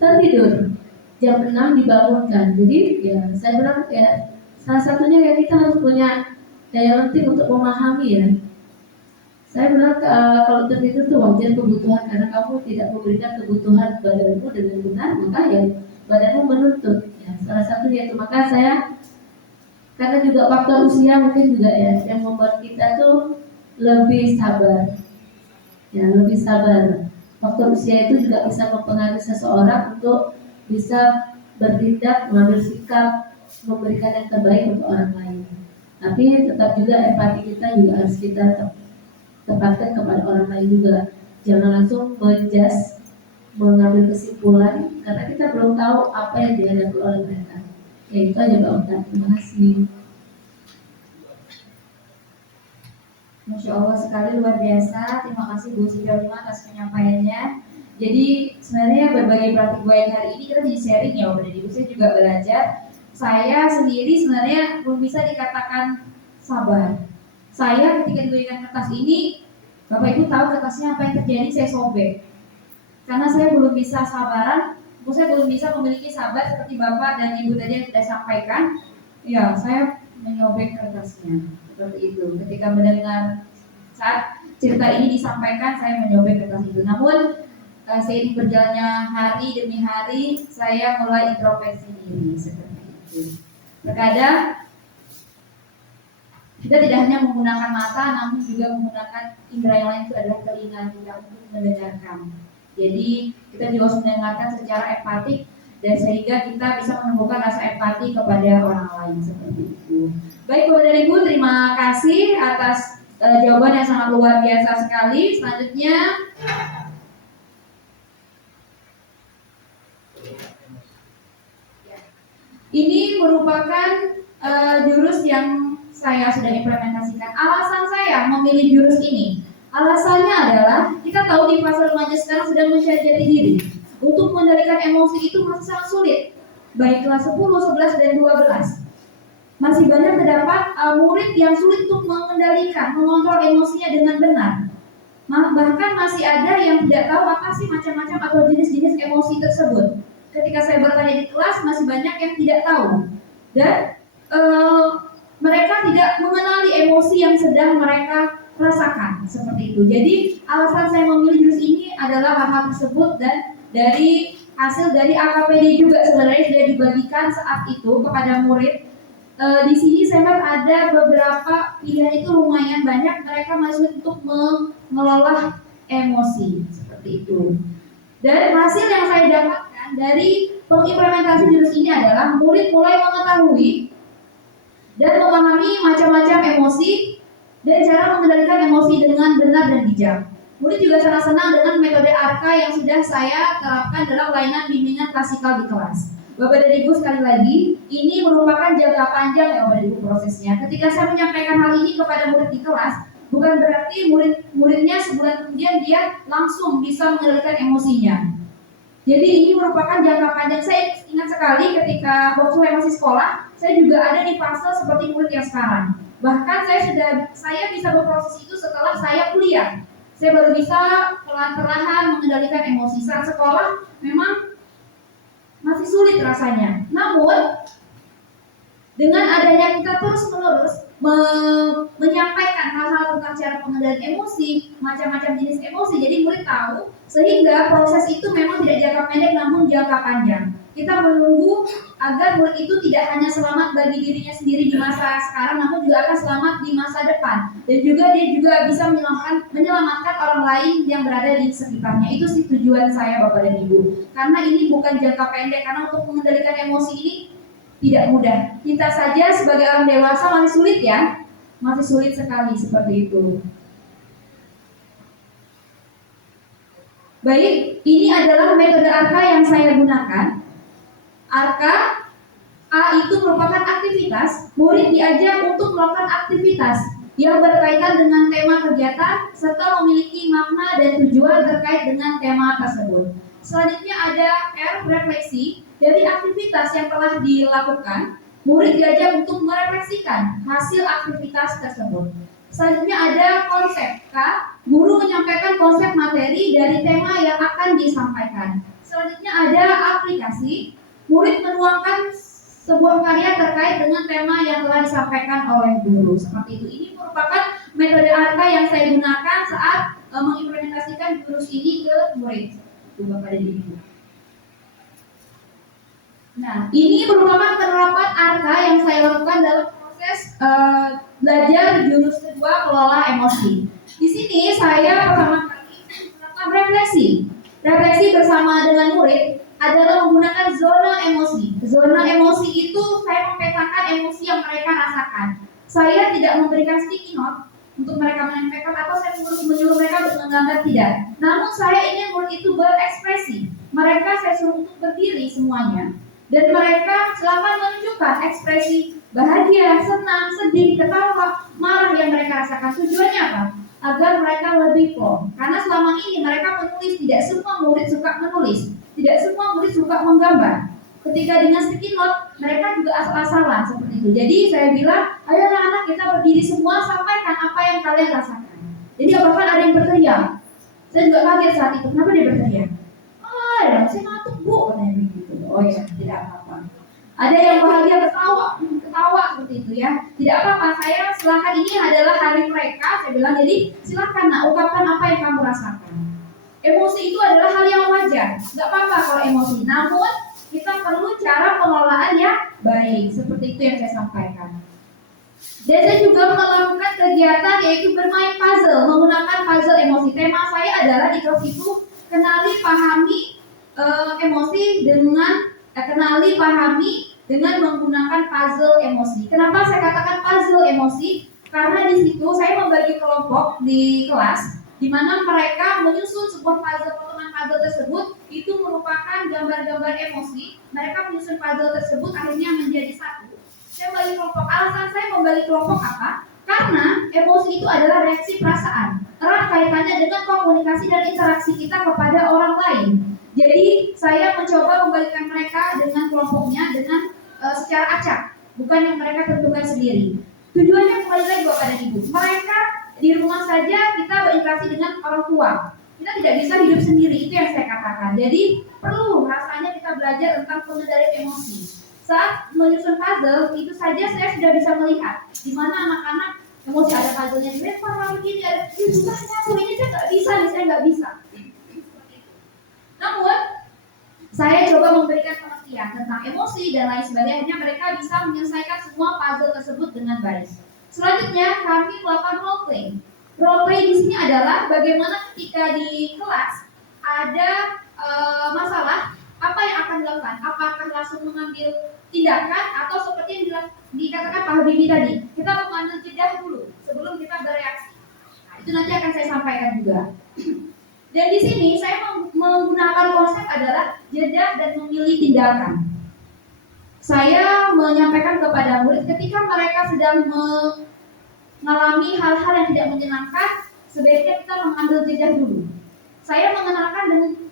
tertidur, jam 6 dibangunkan. Jadi ya saya bilang ya, salah satunya ya kita harus punya daya lenting untuk memahami ya. Saya bilang kalau tertidur itu wajar kebutuhan, karena kamu tidak memberikan kebutuhan badanmu dengan benar, maka ya badanmu menuntut. Ya, salah satunya itu. Maka saya, karena juga faktor usia mungkin juga ya yang membuat kita tuh lebih sabar. Ya, lebih sabar. Faktor usia itu juga bisa mempengaruhi seseorang untuk bisa bertindak, mengambil sikap, memberikan yang terbaik untuk orang lain. Tapi tetap juga empati kita juga harus kita tempatkan kepada orang lain juga. Jangan langsung menjudge, mengambil kesimpulan karena kita belum tahu apa yang dihadapi oleh mereka. Ya itu aja Mbak Okta. Terima kasih. Masya Allah sekali, luar biasa. Terima kasih Bu Siti Rohimah atas penyampaiannya. Jadi sebenarnya berbagai praktik buaya hari ini kita jadi sharing ya Bapak dan Ibu. Saya juga belajar. Saya sendiri sebenarnya belum bisa dikatakan sabar. Saya ketika diberikan kertas ini, Bapak Ibu tahu kertasnya apa yang terjadi, saya sobek. Karena saya belum bisa sabaran, saya belum bisa memiliki sabar seperti Bapak dan Ibu tadi yang sudah sampaikan. Ya, saya menyobek kertasnya seperti itu. Ketika mendengar saat cerita ini disampaikan, saya menyobek kertas itu. Namun seiring berjalannya hari demi hari, saya mulai introspeksi diri seperti itu. Terkadang kita tidak hanya menggunakan mata, namun juga menggunakan indera yang lain, itu adalah telinga kita untuk mendengarkan. Jadi kita juga harus mendengarkan secara empatik dan sehingga kita bisa menemukan rasa empati kepada orang lain seperti itu. Baik Bapak dan Ibu, terima kasih atas jawaban yang sangat luar biasa sekali. Selanjutnya ini merupakan jurus yang saya sudah implementasikan. Alasan saya memilih jurus ini, alasannya adalah kita tahu di fase remaja sekarang sedang mencari jati diri. Untuk mengendalikan emosi itu masih sangat sulit. Baik kelas 10, 11, dan 12. Masih banyak terdapat murid yang sulit untuk mengendalikan, mengontrol emosinya dengan benar. Bahkan masih ada yang tidak tahu apa sih macam-macam atau jenis-jenis emosi tersebut. Ketika saya bertanya di kelas, masih banyak yang tidak tahu. Dan mereka tidak mengenali emosi yang sedang mereka rasakan seperti itu. Jadi alasan saya memilih jurus ini adalah hal-hal tersebut dan dari hasil dari AKPD juga sebenarnya sudah dibagikan saat itu kepada murid. Di sini saya lihat ada beberapa pilihan itu lumayan banyak, mereka masih untuk mengelola emosi seperti itu. Dan hasil yang saya dapatkan dari pengimplementasi jurus ini adalah murid mulai mengetahui dan memahami macam-macam emosi dan cara mengendalikan emosi dengan benar dan bijak. Murid juga sangat senang dengan metode ARKA yang sudah saya terapkan dalam layanan bimbingan klasikal di kelas. Bapak dan Ibu, sekali lagi, ini merupakan jangka panjang ya Bapak dan Ibu prosesnya. Ketika saya menyampaikan hal ini kepada murid di kelas, bukan berarti muridnya sebulan kemudian dia langsung bisa mengendalikan emosinya. Jadi ini merupakan jangka panjang. Saya ingat sekali ketika waktu saya masih sekolah, saya juga ada di fase seperti murid yang sekarang. Bahkan saya bisa berproses itu setelah saya kuliah. Saya baru bisa perlahan-lahan mengendalikan emosi. Saat sekolah memang masih sulit rasanya. Namun dengan adanya kita terus-menerus menyampaikan hal-hal tentang cara pengendalian emosi, macam-macam jenis emosi, jadi murid tahu, sehingga proses itu memang tidak jangka pendek namun jangka panjang. Kita menunggu agar murid itu tidak hanya selamat bagi dirinya sendiri di masa sekarang, namun juga akan selamat di masa depan. Dan juga dia juga bisa menyelamatkan orang lain yang berada di sekitarnya. Itu sih tujuan saya Bapak dan Ibu. Karena ini bukan jangka pendek, karena untuk mengendalikan emosi ini tidak mudah. Kita saja sebagai orang dewasa masih sulit ya, masih sulit sekali seperti itu. Baik, ini adalah metode ARKA yang saya gunakan. ARKA, A itu merupakan aktivitas. Murid diajak untuk melakukan aktivitas yang berkaitan dengan tema kegiatan serta memiliki makna dan tujuan terkait dengan tema tersebut. Selanjutnya ada R, refleksi. Dari aktivitas yang telah dilakukan, murid diajak untuk merefleksikan hasil aktivitas tersebut. Selanjutnya ada konsep K, guru menyampaikan konsep materi dari tema yang akan disampaikan. Selanjutnya ada aplikasi, murid menuangkan sebuah karya terkait dengan tema yang telah disampaikan oleh guru. Seperti itu. Ini merupakan metode ARKA yang saya gunakan saat mengimplementasikan jurus ini ke murid. Itu Bapak dan Ibu. Nah, ini merupakan penerapan ARKA yang saya lakukan dalam proses belajar jurus kedua kelola emosi. Di sini saya pertama kali melakukan refleksi. Refleksi bersama dengan murid adalah menggunakan zona emosi. Zona emosi itu saya memetakan emosi yang mereka rasakan. saya tidak memberikan sticky note untuk mereka menempelkan atau saya menyuruh mereka untuk menggambar, tidak. Namun saya ingin murid itu berekspresi. Mereka saya suruh untuk berdiri semuanya dan mereka silakan menunjukkan ekspresi bahagia, senang, sedih, ketawa, marah yang mereka rasakan. Tujuannya apa? Agar mereka lebih plong. Karena selama ini mereka menulis, tidak semua murid suka menulis, tidak semua murid suka menggambar. Ketika dengan sticky note, mereka juga asal-asalan seperti itu. Jadi saya bilang, ayo anak-anak kita berdiri semua, sampaikan apa yang kalian rasakan. Jadi bahkan ada yang berteriak. Saya juga kaget saat itu, kenapa dia berteriak? Ya, saya ngantuk bu, katanya begitu. Oh ya, tidak apa-apa. Ada yang bahagia ketawa seperti itu ya. Tidak apa-apa, saya silakan, ini adalah hari mereka. Saya bilang, jadi silakan nak ungkapkan apa yang kamu rasakan. Emosi itu adalah hal yang wajar. Tidak apa-apa kalau emosi. Namun kita perlu cara pengelolaan yang baik. Seperti itu yang saya sampaikan. Dan saya juga melakukan kegiatan yaitu bermain puzzle, menggunakan puzzle emosi. Tema saya adalah di kelas itu kenali pahami emosi dengan pahami dengan menggunakan puzzle emosi. Kenapa saya katakan puzzle emosi? Karena di situ saya membagi kelompok di kelas, di mana mereka menyusun sebuah puzzle. Potongan puzzle tersebut itu merupakan gambar-gambar emosi. Mereka menyusun puzzle tersebut akhirnya menjadi satu. Saya membagi kelompok. Alasan saya membagi kelompok apa? Karena emosi itu adalah reaksi perasaan, erat kaitannya dengan komunikasi dan interaksi kita kepada orang lain. Jadi saya mencoba membagikan mereka dengan kelompoknya dengan secara acak, bukan yang mereka tentukan sendiri. Tujuannya kembali lagi Bapak dan Ibu, mereka di rumah saja kita berinteraksi dengan orang tua. Kita tidak bisa hidup sendiri, itu yang saya katakan. Jadi perlu rasanya kita belajar tentang pengendalian emosi. Saat menyusun puzzle, itu saja saya sudah bisa melihat di mana anak-anak emosi ada puzzle-nya dilempar lagi gini, ada susahnya aku ini saya nggak bisa. Namun saya coba memberikan pengertian tentang emosi dan lain sebagainya, mereka bisa menyelesaikan semua puzzle tersebut dengan baik. Selanjutnya kami melakukan role play. Role play di sini adalah bagaimana ketika di kelas ada masalah, apa yang akan dilakukan? Apakah langsung mengambil tindakan atau seperti yang dikatakan Pak Habibie tadi, kita mengambil jeda dulu sebelum kita bereaksi. Nah, itu nanti akan saya sampaikan juga. Dan di sini saya menggunakan konsep adalah jeda dan memilih tindakan. Saya menyampaikan kepada murid ketika mereka sedang mengalami hal-hal yang tidak menyenangkan, sebaiknya kita mengambil jeda dulu. Saya mengenalkan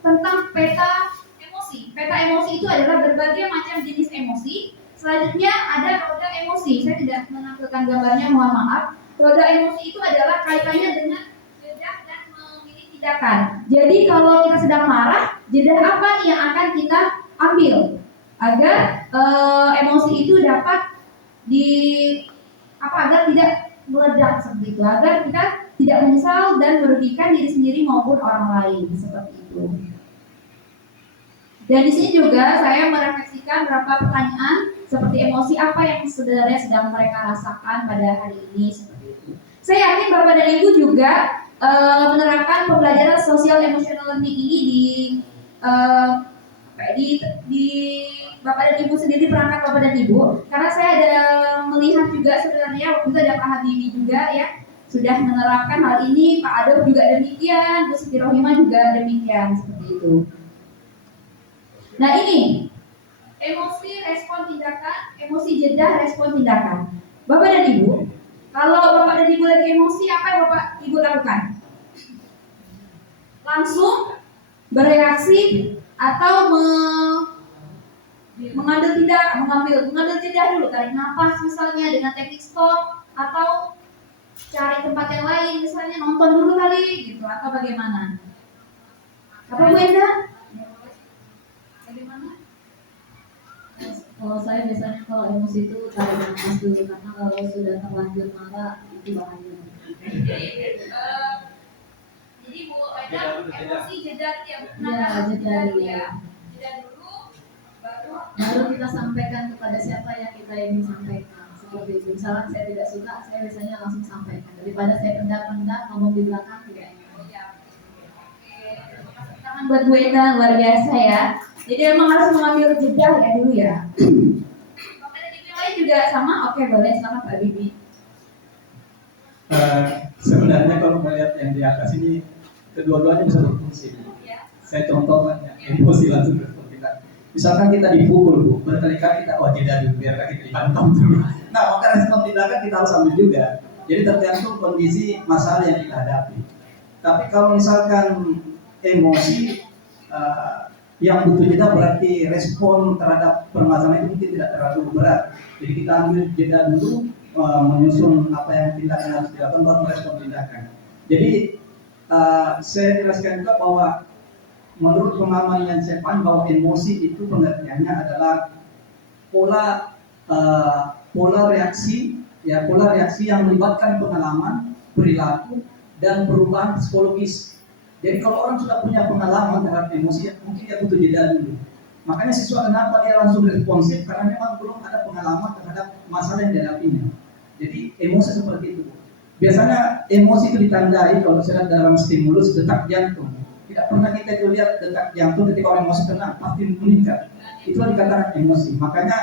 tentang peta emosi. Peta emosi itu adalah berbagai macam jenis emosi. Selanjutnya ada roda emosi. Saya tidak menampilkan gambarnya, mohon maaf. Roda emosi itu adalah kaitannya dengan jeda dan memilih tindakan. Jadi kalau kita sedang marah, jeda apa nih yang akan kita ambil agar emosi itu dapat agar tidak meledak seperti itu, agar kita tidak menyesal dan merugikan diri sendiri maupun orang lain seperti itu. Dan di sini juga saya merefleksikan beberapa pertanyaan seperti emosi apa yang sebenarnya sedang mereka rasakan pada hari ini seperti itu. Saya yakin Bapak dan Ibu juga menerapkan pembelajaran sosial emotional learning ini di Bapak dan Ibu sendiri, perangkat Bapak dan Ibu, karena saya ada melihat juga sebenarnya waktu itu ada Pak Habibie juga ya sudah menerapkan hal ini, Pak Adolf juga demikian, Bu Siti Rohimah juga demikian seperti itu. Nah ini emosi respon tindakan, emosi jeda respon tindakan. Bapak dan Ibu, kalau Bapak dan Ibu lagi emosi, apa yang Bapak Ibu lakukan? Langsung bereaksi atau mengambil jeda dulu, tarik nafas misalnya dengan teknik stop, atau cari tempat yang lain, misalnya nonton dulu kali gitu, atau bagaimana? Apa Bu Enda? Bagaimana? Kalau saya biasanya kalau emosi itu tarik nafas dulu, karena kalau sudah terlanjur marah itu bahaya. Jadi Bu Enda emosi jeda tiap jeda dulu. Jeda dulu, baru kita sampaikan kepada siapa yang kita ingin sampaikan. Seperti itu. Misalnya saya tidak suka, saya biasanya langsung sampaikan. Daripada saya pendam-pendam ngomong di belakang tidak enak. Tangan buat Bu Enda luar biasa ya. Jadi memang harus mengambil jeda ya dulu ya. Bapak dan Ibu lain juga sama, oke boleh, sama Pak Bibi. Sebenarnya kalau melihat yang di atas ini, kedua-duanya bisa berfungsi. Saya contohkan ya, emosi langsung respon tindakan. Misalkan kita dipukul, Bu, berkali-kali kita jeda dulu, biar kaki kita dihantam dulu. Nah, maka respon tindakan kita harus ambil juga. Jadi tergantung kondisi masalah yang kita hadapi. Tapi kalau misalkan emosi yang butuh jeda, berarti respon terhadap permasalahan itu mungkin tidak terlalu berat. Jadi kita ambil jeda dulu, menyusun apa yang tindakan harus dilakukan, baru merespon tindakan. Jadi saya jelaskan juga bahwa menurut pengalaman yang saya paham, bahwa emosi itu pengertiannya adalah pola reaksi yang melibatkan pengalaman, perilaku, dan perubahan psikologis. Jadi kalau orang sudah punya pengalaman terhadap emosi, mungkin dia butuh jeda dulu. Makanya siswa kenapa dia langsung responsif, karena memang belum ada pengalaman terhadap masalah yang dihadapinya. Jadi emosi seperti itu. Biasanya emosi itu ditandai kalau sedang dalam stimulus detak jantung. Tidak pernah kita itu lihat detak jantung ketika orang emosi tenang pasti meningkat. Itulah dikatakan emosi. Makanya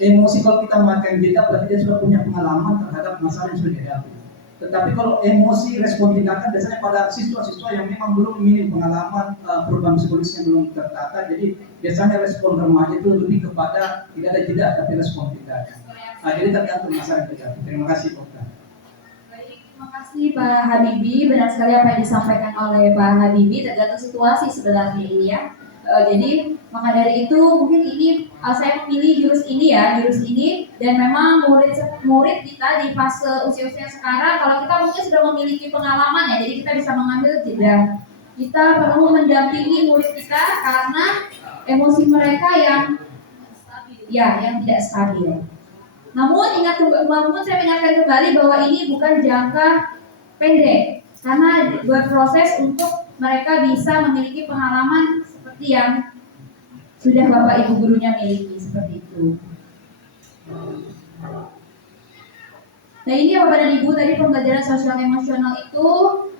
emosi kalau kita memakai jeda, berarti dia sudah punya pengalaman terhadap masalah yang sudah dihadapi. Tetapi kalau emosi respon tindakan biasanya pada siswa-siswa yang memang belum minim pengalaman, perubahan psikologis yang belum tertata. Jadi biasanya respon remaja itu lebih kepada tidak ada jeda tapi respon tindakan. Jadi tergantung masalah yang terjadi. Terima kasih, Dokter. Baik, terima kasih Pak Habibi. Benar sekali apa yang disampaikan oleh Pak Habibi, tergantung situasi sebenarnya ini ya. Jadi maka dari itu mungkin ini saya memilih jurus ini dan memang murid kita di fase usia-usia sekarang, kalau kita mungkin sudah memiliki pengalaman ya, jadi kita bisa mengambil jeda. Kita perlu mendampingi murid kita karena emosi mereka yang tidak stabil. Namun saya ingatkan kembali bahwa ini bukan jangka pendek, karena berproses untuk mereka bisa memiliki pengalaman seperti yang sudah Bapak Ibu gurunya miliki, seperti itu. Nah ini ya Bapak dan Ibu, tadi pembelajaran sosial emosional itu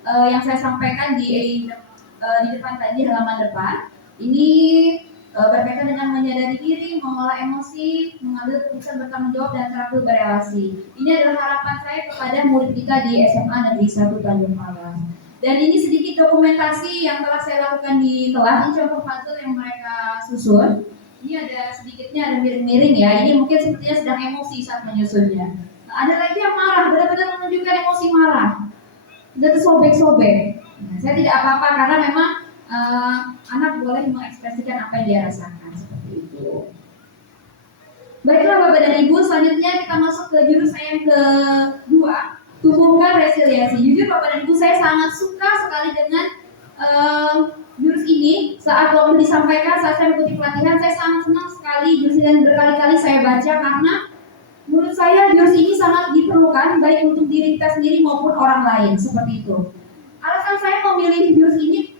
yang saya sampaikan di depan tadi, halaman depan. Ini berkaitan dengan menyadari diri, mengolah emosi, mengambil keputusan bertanggung jawab, dan terampil berelasi. Ini adalah harapan saya kepada murid kita di SMA Negeri 1 Tanjung Palas. Dan ini sedikit dokumentasi yang telah saya lakukan di kelas. Ini contoh puzzle yang mereka susun. Ini ada sedikitnya, ada miring-miring ya. Ini mungkin sepertinya sedang emosi saat menyusunnya. Nah, ada lagi yang marah, benar-benar menunjukkan emosi marah. Sudah tersobek-sobek. Nah, saya tidak apa-apa karena memang anak boleh mengekspresikan apa yang dia rasakan, seperti itu. Baiklah Bapak dan Ibu, selanjutnya kita masuk ke jurus saya yang kedua, tumbuhkan resiliensi. Jujur Bapak dan Ibu, saya sangat suka sekali dengan jurus ini. Saat waktu disampaikan, saat saya mengikuti pelatihan, saya sangat senang sekali jurus ini, dan berkali-kali saya baca karena menurut saya jurus ini sangat diperlukan baik untuk diri kita sendiri maupun orang lain, seperti itu. Alasan saya memilih jurus ini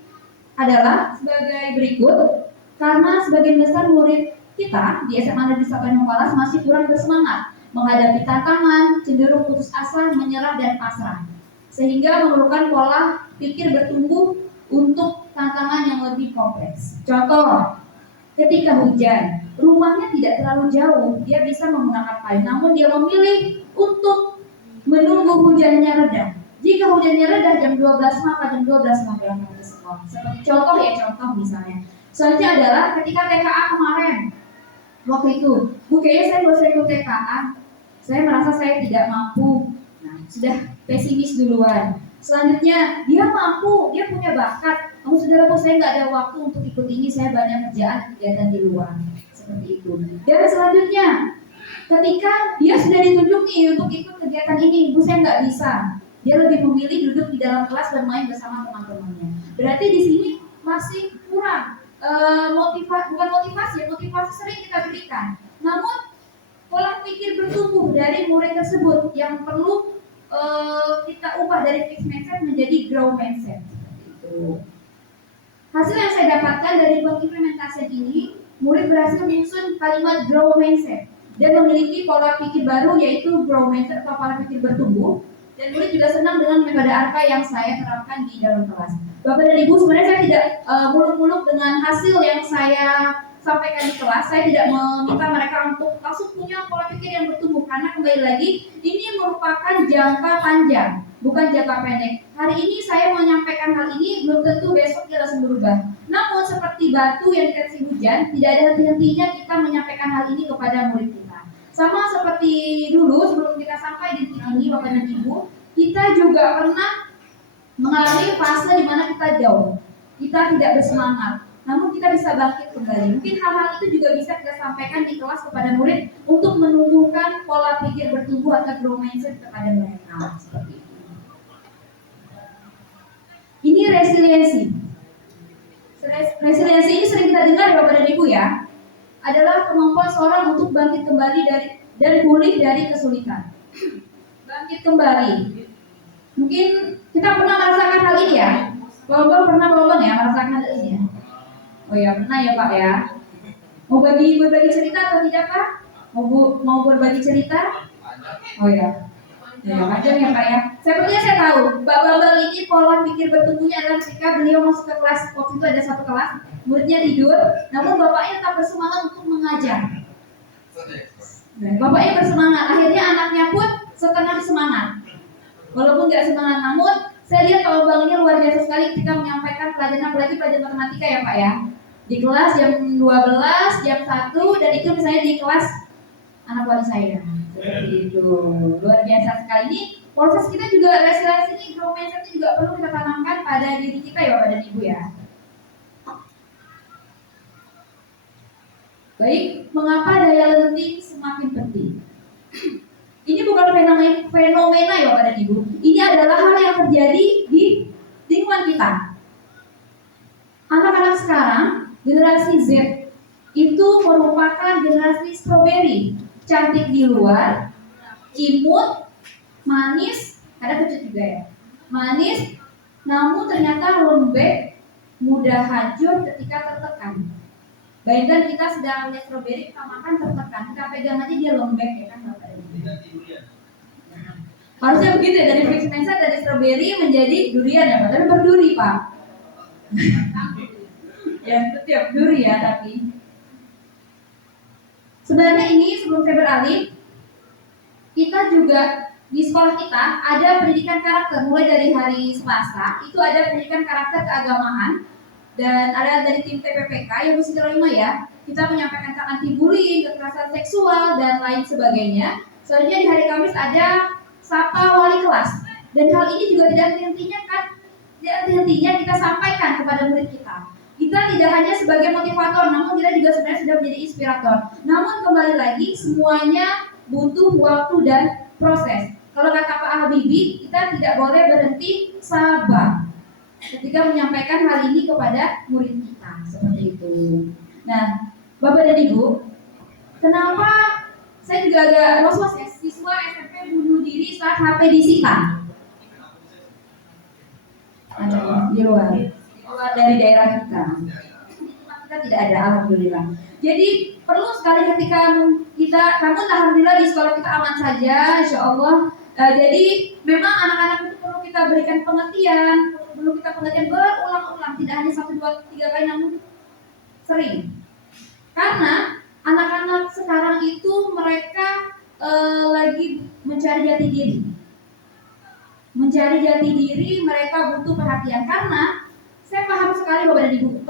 adalah sebagai berikut, karena sebagian besar murid kita di SMA Negeri 1 Tanjung Palas masih kurang bersemangat menghadapi tantangan, cenderung putus asa, menyerah, dan pasrah, sehingga memerlukan pola pikir bertumbuh untuk tantangan yang lebih kompleks. Contoh, ketika hujan, rumahnya tidak terlalu jauh, dia bisa menggunakan payung, namun dia memilih untuk menunggu hujannya reda. Jika hujannya reda jam 12, maka jam 12 berangkat ke sekolah. Seperti contoh misalnya. Selanjutnya adalah ketika TKA kemarin, waktu itu, Bu, kayaknya saya gak usah ikut TKA, saya merasa saya tidak mampu. Nah, sudah pesimis duluan. Selanjutnya, dia mampu, dia punya bakat. Kamu sudah Bu, saya nggak ada waktu untuk ikut ini, saya banyak kerjaan kegiatan di luar. Seperti itu. Dan selanjutnya, ketika dia sudah ditunjuk nih untuk ikut kegiatan ini, Bu, saya nggak bisa. Dia lebih memilih duduk di dalam kelas dan main bersama teman-temannya. Berarti di sini masih kurang motivasi sering kita berikan. Namun pola pikir bertumbuh dari murid tersebut yang perlu kita ubah dari fixed mindset menjadi grow mindset. Itu. Hasil yang saya dapatkan dari pengimplementasian ini, murid berhasil menyusun kalimat grow mindset dan memiliki pola pikir baru, yaitu grow mindset atau pola pikir bertumbuh. Dan murid juga senang dengan metode ARKA yang saya terapkan di dalam kelas. Bapak dan Ibu, sebenarnya saya tidak muluk-muluk dengan hasil yang saya sampaikan di kelas. Saya tidak meminta mereka untuk langsung punya pola pikir yang bertumbuh, karena kembali lagi ini merupakan jangka panjang, bukan jangka pendek. Hari ini saya menyampaikan hal ini, belum tentu besok dia langsung berubah. Namun seperti batu yang dikasih hujan, tidak ada henti-hentinya kita menyampaikan hal ini kepada murid kita. Sama seperti dulu sebelum kita sampai di titik ini, Bapak dan Ibu, kita juga pernah mengalami fase di mana kita down, kita tidak bersemangat. Namun kita bisa bangkit kembali. Mungkin hal-hal itu juga bisa kita sampaikan di kelas kepada murid untuk menumbuhkan pola pikir bertumbuh atau growth mindset kepada mereka. Seperti itu. Ini resiliensi. Resiliensi ini sering kita dengar ya Bapak dan Ibu ya. Adalah kemampuan seorang untuk bangkit kembali dan pulih dari kesulitan. Bangkit kembali. Mungkin kita pernah merasakan hal ini ya. Bapak pernah ya merasakan hal ini ya. Oh ya pernah ya Pak ya. Mau berbagi cerita atau tidak Pak? Mau berbagi cerita? Oh ya. Ya panjang ya Pak ya. Sepertinya saya tahu Pak Bambang ini pola pikir bertumbuhnya adalah ketika beliau masuk ke kelas. Waktu itu ada satu kelas, muridnya tidur, namun bapaknya tetap bersemangat untuk mengajar. Nah, bapaknya bersemangat, akhirnya anaknya pun setengah semangat. Walaupun nggak semangat, namun saya lihat Pak Bambang ini luar biasa sekali ketika menyampaikan pelajaran, apalagi pelajaran matematika ya Pak ya. Di kelas jam 12, jam 1, dan itu misalnya di kelas anak wali saya. Seperti itu. Luar biasa sekali. Ini proses kita juga, resiliensi ini, growth mindset juga perlu kita tanamkan pada diri kita ya Bapak dan Ibu ya. Baik, mengapa daya lenting semakin penting? Ini bukan fenomena ya Bapak dan Ibu. Ini adalah hal yang terjadi di lingkungan kita. Anak-anak sekarang, generasi Z, itu merupakan generasi strawberry. Cantik di luar, imut, manis, ada kecut juga ya. Manis, namun ternyata lembek, mudah hancur ketika tertekan. Bayangkan kita sedang melihat strawberry, kita makan tertekan, kita pegang aja dia lembek ya kan Bapak dan Ibu. Harusnya begitu ya, dari fixed mindset dari strawberry menjadi durian ya Pak, tapi berduri Pak. Ya setiap duri ya tapi. Sebenarnya ini sebelum saya beralih, kita juga di sekolah kita ada pendidikan karakter mulai dari hari Selasa. Itu ada pendidikan karakter keagamaan dan ada dari tim TPPK yang mesti terima ya. Kita menyampaikan tentang anti-bullying, kekerasan seksual dan lain sebagainya. Selanjutnya di hari Kamis ada sapa wali kelas dan hal ini juga tidak henti-hentinya kita sampaikan kepada murid kita. Kita tidak hanya sebagai motivator, namun kita juga sebenarnya sudah menjadi inspirator. Namun kembali lagi, semuanya butuh waktu dan proses. Kalau kata Pak Habibie, kita tidak boleh berhenti sabar ketika menyampaikan hal ini kepada murid kita. Seperti itu. Nah, Bapak dan Ibu, kenapa saya juga agak was-was ya, siswa SMP bunuh diri saat HP disita? Di luar dari daerah kita tidak ada, alhamdulillah. Jadi perlu sekali ketika namun alhamdulillah di sekolah kita aman saja, insya Allah. Jadi memang anak-anak itu perlu kita berikan pengertian, berulang-ulang, tidak hanya 1, 2, 3 kali, namun sering. Karena anak-anak sekarang itu mereka lagi mencari jati diri, mereka butuh perhatian karena saya paham sekali Bapak dan Ibu, di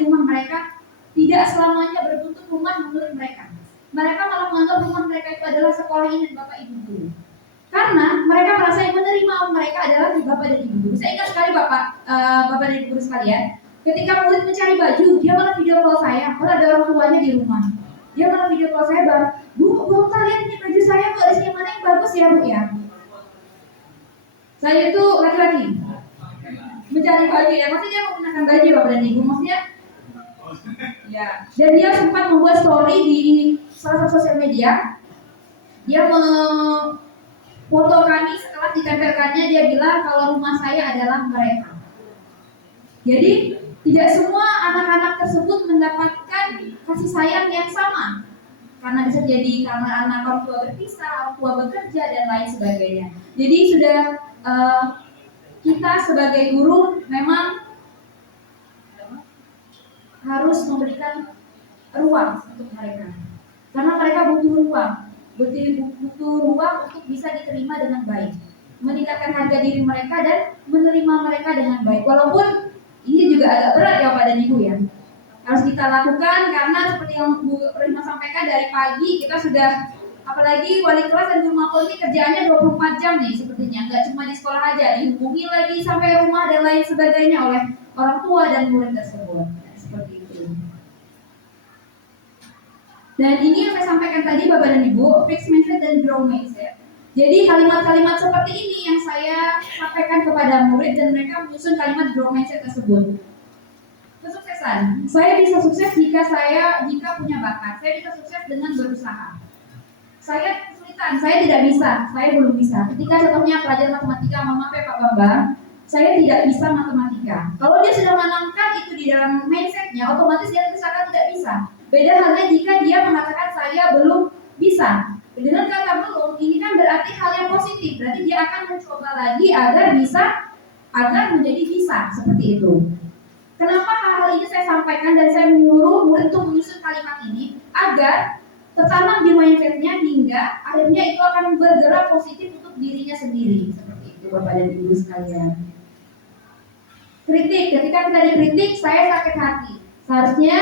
rumah mereka tidak selamanya berbentuk rumah menurut mereka. Mereka malah menganggap rumah mereka itu adalah sekolah ini dan Bapak Ibu guru. Karena mereka merasa yang menerima mereka adalah Bapak dan Ibu guru. Saya ingat sekali Bapak dan Ibu guru sekalian, ketika murid mencari baju, dia malah video call saya, kalau ada orang tuanya di rumah. Dia malah video call saya, Bu, lihat ini baju saya, Bu, ada yang mana yang bagus ya Bu ya. Saya itu laki-laki. Mencari baju ya, maksudnya dia menggunakan baju Bapak dan Ibu, maksudnya ya. Dan dia sempat membuat story di salah satu sosial media. Dia foto kami setelah ditempelkannya, dia bilang kalau rumah saya adalah mereka. Jadi tidak semua anak-anak tersebut mendapatkan kasih sayang yang sama. Karena bisa jadi karena anak orang tua berpisah, orang tua bekerja dan lain sebagainya. Jadi sudah kita sebagai guru memang harus memberikan ruang untuk mereka. Karena mereka butuh ruang untuk bisa diterima dengan baik, meningkatkan harga diri mereka dan menerima mereka dengan baik. Walaupun ini juga agak berat ya Pak dan Ibu ya, harus kita lakukan karena seperti yang Bu Rima sampaikan, dari pagi kita sudah, apalagi wali kelas dan guru mapel ini kerjaannya 24 jam nih sepertinya, nggak cuma di sekolah aja, dihubungi lagi sampai rumah dan lain sebagainya oleh orang tua dan murid tersebut. Nah, seperti itu. Dan ini yang saya sampaikan tadi Bapak dan Ibu, fixed mindset dan grow mindset. Jadi kalimat-kalimat seperti ini yang saya sampaikan kepada murid dan mereka menyusun kalimat grow mindset tersebut. Kesuksesan, saya bisa sukses jika punya bakat, saya bisa sukses dengan berusaha. Saya kesulitan, saya tidak bisa, saya belum bisa. Ketika contohnya pelajaran matematika, maaf ya Pak Bambang, saya tidak bisa matematika. Kalau dia sudah menanamkan itu di dalam mindsetnya, otomatis dia akan tidak bisa. Beda halnya jika dia mengatakan saya belum bisa. Dengan kata belum, ini kan berarti hal yang positif. Berarti dia akan mencoba lagi agar menjadi bisa, seperti itu. Kenapa hal-hal ini saya sampaikan dan saya menyuruh murid untuk menyusun kalimat ini agar tertanam di mindsetnya hingga akhirnya itu akan bergerak positif untuk dirinya sendiri. Seperti itu Bapak dan Ibu sekalian. Kritik, ketika kita dikritik, saya sakit hati. Seharusnya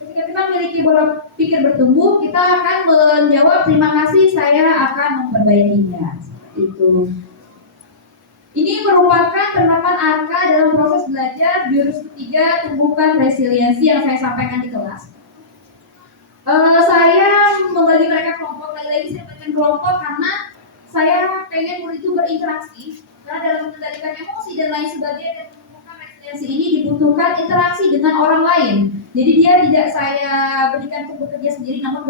ketika kita memiliki pola pikir bertumbuh, kita akan menjawab terima kasih, saya akan memperbaikinya. Seperti itu. Ini merupakan penerapan ARKA dalam proses belajar jurus ketiga tumbuhkan resiliensi yang saya sampaikan di kelas. Saya membagi mereka kelompok, lagi-lagi saya bagikan kelompok karena saya pengen murid itu berinteraksi. Karena dalam mengendalikan emosi dan lain sebagainya dan tumbuhkan resiliensi ini dibutuhkan interaksi dengan orang lain. Jadi dia tidak saya berikan untuk bekerja sendiri, namun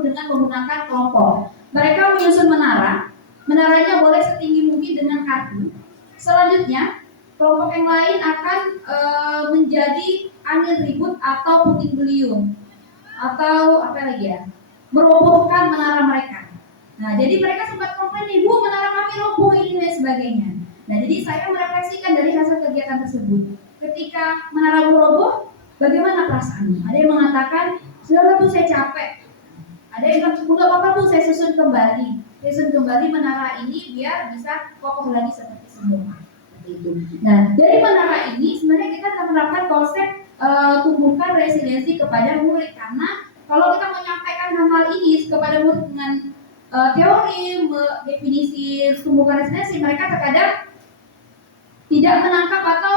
dengan menggunakan kelompok. Mereka menyusun menara. Menaranya boleh setinggi mungkin dengan kartu. Selanjutnya, kelompok yang lain akan menjadi angin ribut atau puting beliung atau apa lagi ya, merobohkan menara mereka. Nah, jadi mereka sempat komplain, Ibu, menara kami roboh ini dan sebagainya. Nah, jadi saya merefleksikan dari hasil kegiatan tersebut. Ketika menara roboh, bagaimana perasaanmu? Ada yang mengatakan, sudah Bu, saya capek. Ada yang bilang, enggak apa-apa Bu, saya susun kembali menara ini biar bisa kokoh lagi seperti semula. Seperti itu. Nah, dari menara ini sebenarnya kita akan menerapkan konsep tumbuhkan resiliensi kepada murid, karena kalau kita menyampaikan hal-hal ini kepada murid dengan teori definisi tumbuhkan resiliensi, mereka terkadang tidak menangkap atau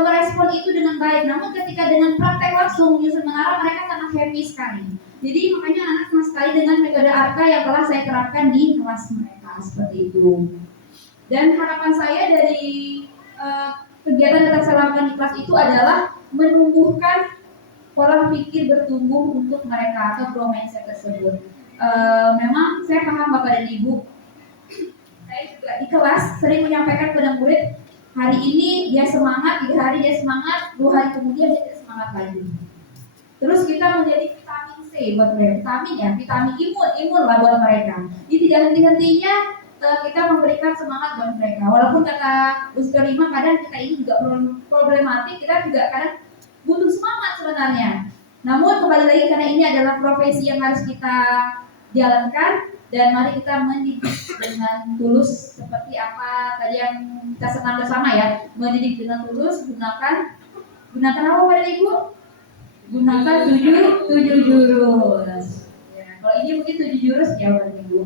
merespon itu dengan baik. Namun ketika dengan praktek langsung menyusun menara, mereka sangat happy sekali. Jadi makanya anak senang sekali dengan metode ARKA yang telah saya terapkan di kelas mereka, seperti itu. Dan harapan saya dari kegiatan yang saya lakukan di kelas itu adalah menumbuhkan pola pikir bertumbuh untuk mereka atau grow mindset tersebut. Memang saya paham Bapak dan Ibu, saya juga di kelas sering menyampaikan kepada murid, hari ini dia semangat, 3 hari dia semangat, 2 hari kemudian dia tidak semangat lagi. Terus kita menjadi vitamin C buat mereka, vitamin imun lah buat mereka. Jadi tidak henti-hentinya kita memberikan semangat buat mereka. Walaupun kata Ustaz Rima kadang kita ini juga problematik, kita juga kadang butuh semangat sebenarnya. Namun kembali lagi karena ini adalah profesi yang harus kita jalankan, dan mari kita mendidik dengan tulus seperti apa tadi yang kita senang bersama ya. Mendidik dengan tulus, gunakan apa pada Ibu? Gunakan 7 jurus. Ya, kalau ini mungkin 7 jurus ya Bapak Ibu.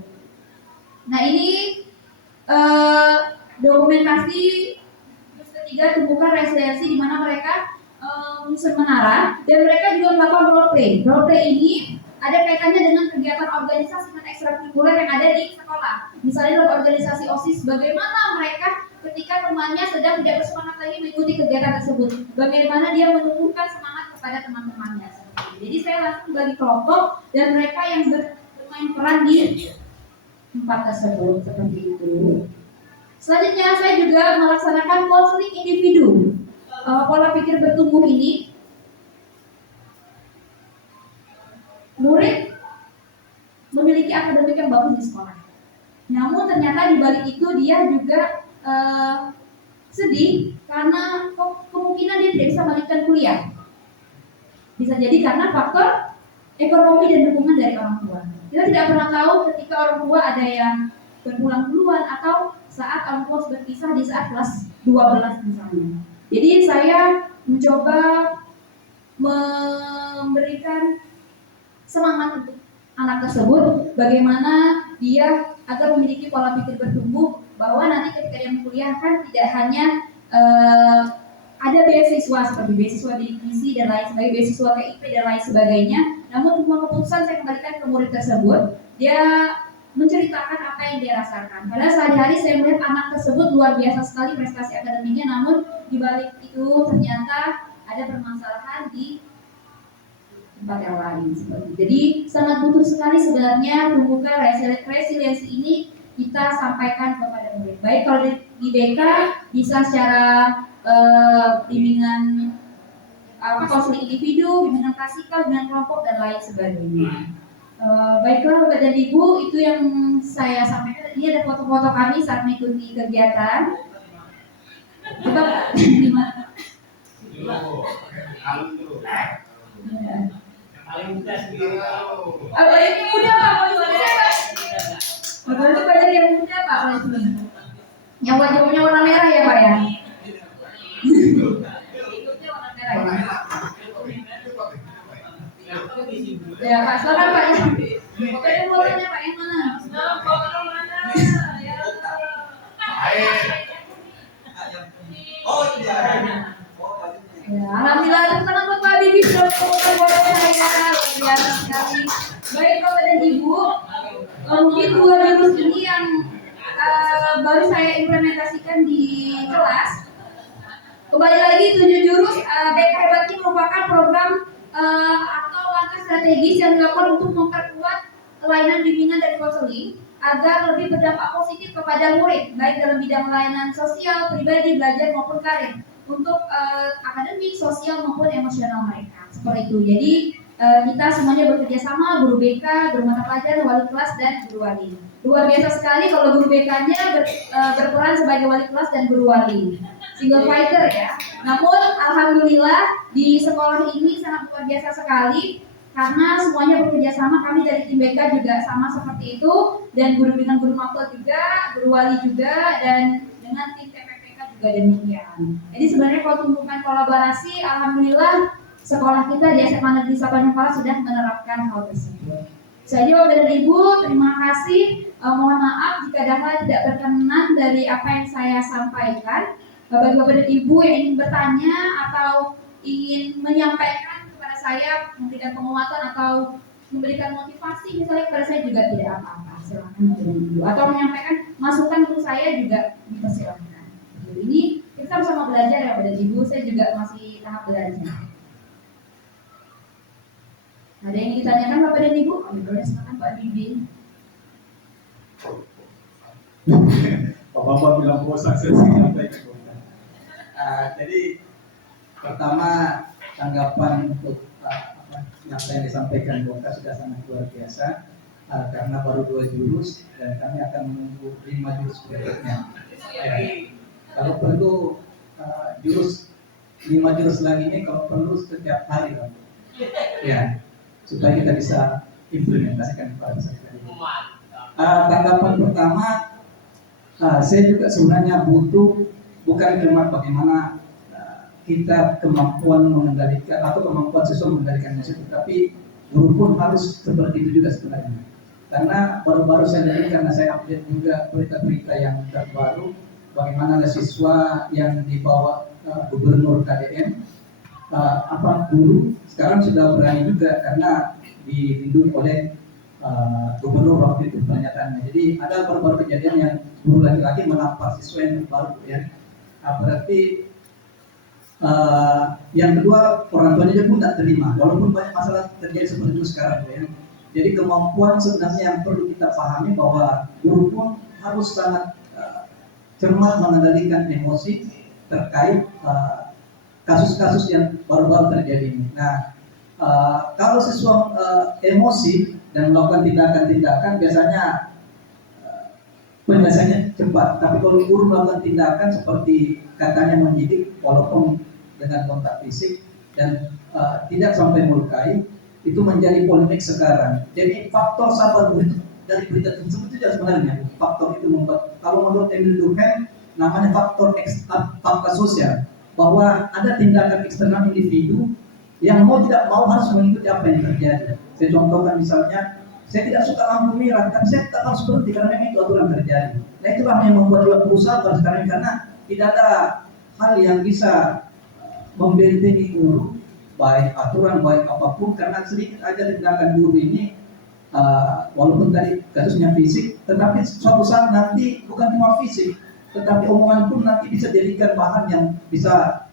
Nah ini dokumentasi jurus ketiga tumbuhkan resiliensi, di mana mereka menyusun menara dan mereka juga melakukan role play. Role play ini ada kaitannya dengan kegiatan organisasi dan ekstrakurikuler yang ada di sekolah. Misalnya dalam organisasi OSIS, bagaimana mereka ketika temannya sedang tidak bersemangat lagi mengikuti kegiatan tersebut, bagaimana dia menumbuhkan semangat kepada teman-temannya. Jadi saya langsung bagi kelompok dan mereka yang bermain peran di tempat tersebut, seperti itu. Selanjutnya saya juga melaksanakan konseling individu. Pola pikir bertumbuh ini, murid memiliki akademik yang bagus di sekolah. Namun ternyata di balik itu dia juga sedih karena kemungkinan dia tidak bisa melanjutkan kuliah. Bisa jadi karena faktor ekonomi dan dukungan dari orang tua. Kita tidak pernah tahu ketika orang tua ada yang berpulang duluan atau saat orang tua berpisah di saat kelas 12 misalnya. Jadi saya mencoba memberikan semangat untuk anak tersebut bagaimana dia agar memiliki pola pikir bertumbuh bahwa nanti ketika dia menguliahkan tidak hanya ada beasiswa seperti beasiswa bidik misi dan lain sebagainya, beasiswa KIP dan lain sebagainya. Namun semua keputusan saya kembalikan ke murid tersebut. Dia menceritakan apa yang dia rasakan. Padahal sehari-hari saya melihat anak tersebut luar biasa sekali prestasi akademiknya, namun di balik itu ternyata ada permasalahan di tempat yang lain. Jadi sangat butuh sekali sebenarnya tumbuhkan resiliensi ini kita sampaikan kepada murid. Baik kalau di BK bisa secara bimbingan konseling individu, bimbingan klasikal, bimbingan kelompok dan lain sebagainya. Baiklah Bapak dan Ibu, itu yang saya sampaikan. Ini ada foto-foto kami saat mengikuti kegiatan. Bapak di mana? Paling mudah sendiri. Apa ini muda Pak? Boleh muda Pak? Bapak itu belajar yang muda Pak, boleh sini. Yang wajahnya warna merah ya Pak ya? Ikutnya warna merah ya? Ya Pak, silakan Pak. Bapak ini mau tanya Pak yang mana? Ya, alhamdulillah tepuk tangan buat Pak Bibi sudah mengumpulkan foto saya, luar biasa sekali. Baik Bapak dan Ibu, mungkin dua jurus ini yang baru saya implementasikan di kelas. Kembali lagi 7 jurus BK Hebat ini merupakan program atau langkah strategis yang dilakukan untuk memperkuat layanan bimbingan dan konseling agar lebih berdampak positif kepada murid, baik dalam bidang layanan sosial, pribadi, belajar maupun karir, untuk akademik, sosial maupun emosional mereka. Seperti itu. Jadi kita semuanya bekerja sama, guru BK, guru mata pelajaran, wali kelas dan guru wali. Luar biasa sekali kalau guru BK-nya berperan sebagai wali kelas dan guru wali. Single fighter ya. Namun alhamdulillah di sekolah ini sangat luar biasa sekali karena semuanya bekerja sama. Kami dari tim BK juga sama seperti itu, dan guru dengan guru mapel juga, guru wali juga, dan dengan tim TPPK juga demikian. Jadi sebenarnya kalau tumbuhkan kolaborasi, alhamdulillah sekolah kita di SMA Negeri Sapanyapala sudah menerapkan hal tersebut. Saya Bapak dan Ibu, terima kasih. Mohon maaf jika ada hal tidak berkenan dari apa yang saya sampaikan. Bapak-bapak dan Ibu yang ingin bertanya atau ingin menyampaikan kepada saya, memberikan penguatan atau memberikan motivasi misalnya kepada saya juga tidak apa-apa, silakan Bapak dan Ibu. Atau menyampaikan masukan untuk saya juga dipersilakan. Ini kita sama-sama belajar ya Bapak dan Ibu, saya juga masih tahap belajar. Ada yang ditanyakan Bapak dan Ibu? Boleh silakan Pak Bibi. Bapak bilang bosan saya sampaikan. Jadi pertama tanggapan untuk yang saya disampaikan Boka sudah sangat luar biasa karena baru 2 jurus dan kami akan menunggu 5 jurus berikutnya. Ya. Kalau perlu jurus 5 jurus lagi ini kalau perlu setiap hari lah. Ya, supaya kita bisa implementasikan pada saat ini. Tanggapan pertama, saya juga sebenarnya butuh bukan cuma bagaimana kita kemampuan mengendalikan atau kemampuan siswa mengendalikan emosi, tapi guru pun harus seperti itu juga sebenarnya. Karena baru-baru saya lihat, karena saya update juga berita-berita yang terbaru, bagaimana ada siswa yang dibawa gubernur KDM, guru sekarang sudah berani juga karena dilindungi oleh gubernur waktu itu pernyataannya. Jadi ada beberapa kejadian yang guru laki-laki menampar siswa yang baru ya. Berarti yang kedua orang tuanya pun tidak terima, walaupun banyak masalah terjadi seperti itu sekarang ya. Jadi kemampuan sebenarnya yang perlu kita pahami bahwa guru pun harus sangat cermat mengendalikan emosi terkait kasus-kasus yang baru-baru terjadi ini. Nah, kalau siswa emosi dan melakukan tindakan-tindakan biasanya penjelasannya cepat, tapi kalau guru melakukan tindakan seperti katanya mendidik walaupun dengan kontak fisik dan tidak sampai melukai, itu menjadi polemik sekarang. Jadi faktor sabar itu dari berita tersebut itu sebenarnya faktor itu membuat, kalau menurut Emil Durkheim namanya fakta sosial, bahwa ada tindakan eksternal individu yang mau tidak mau harus mengikuti apa yang terjadi. Saya contohkan misalnya, saya tidak suka lampu merah, tapi saya tetap harus berhenti karena memang itu aturan terjadi. Nah itulah yang membuat juga perusahaan sekarang, karena tidak ada hal yang bisa membentengi guru, baik aturan, baik apapun, karena sedikit aja tindakan guru ini, walaupun tadi kasusnya fisik, tetapi suatu saat nanti bukan cuma fisik, tetapi omongan pun nanti bisa jadikan bahan yang bisa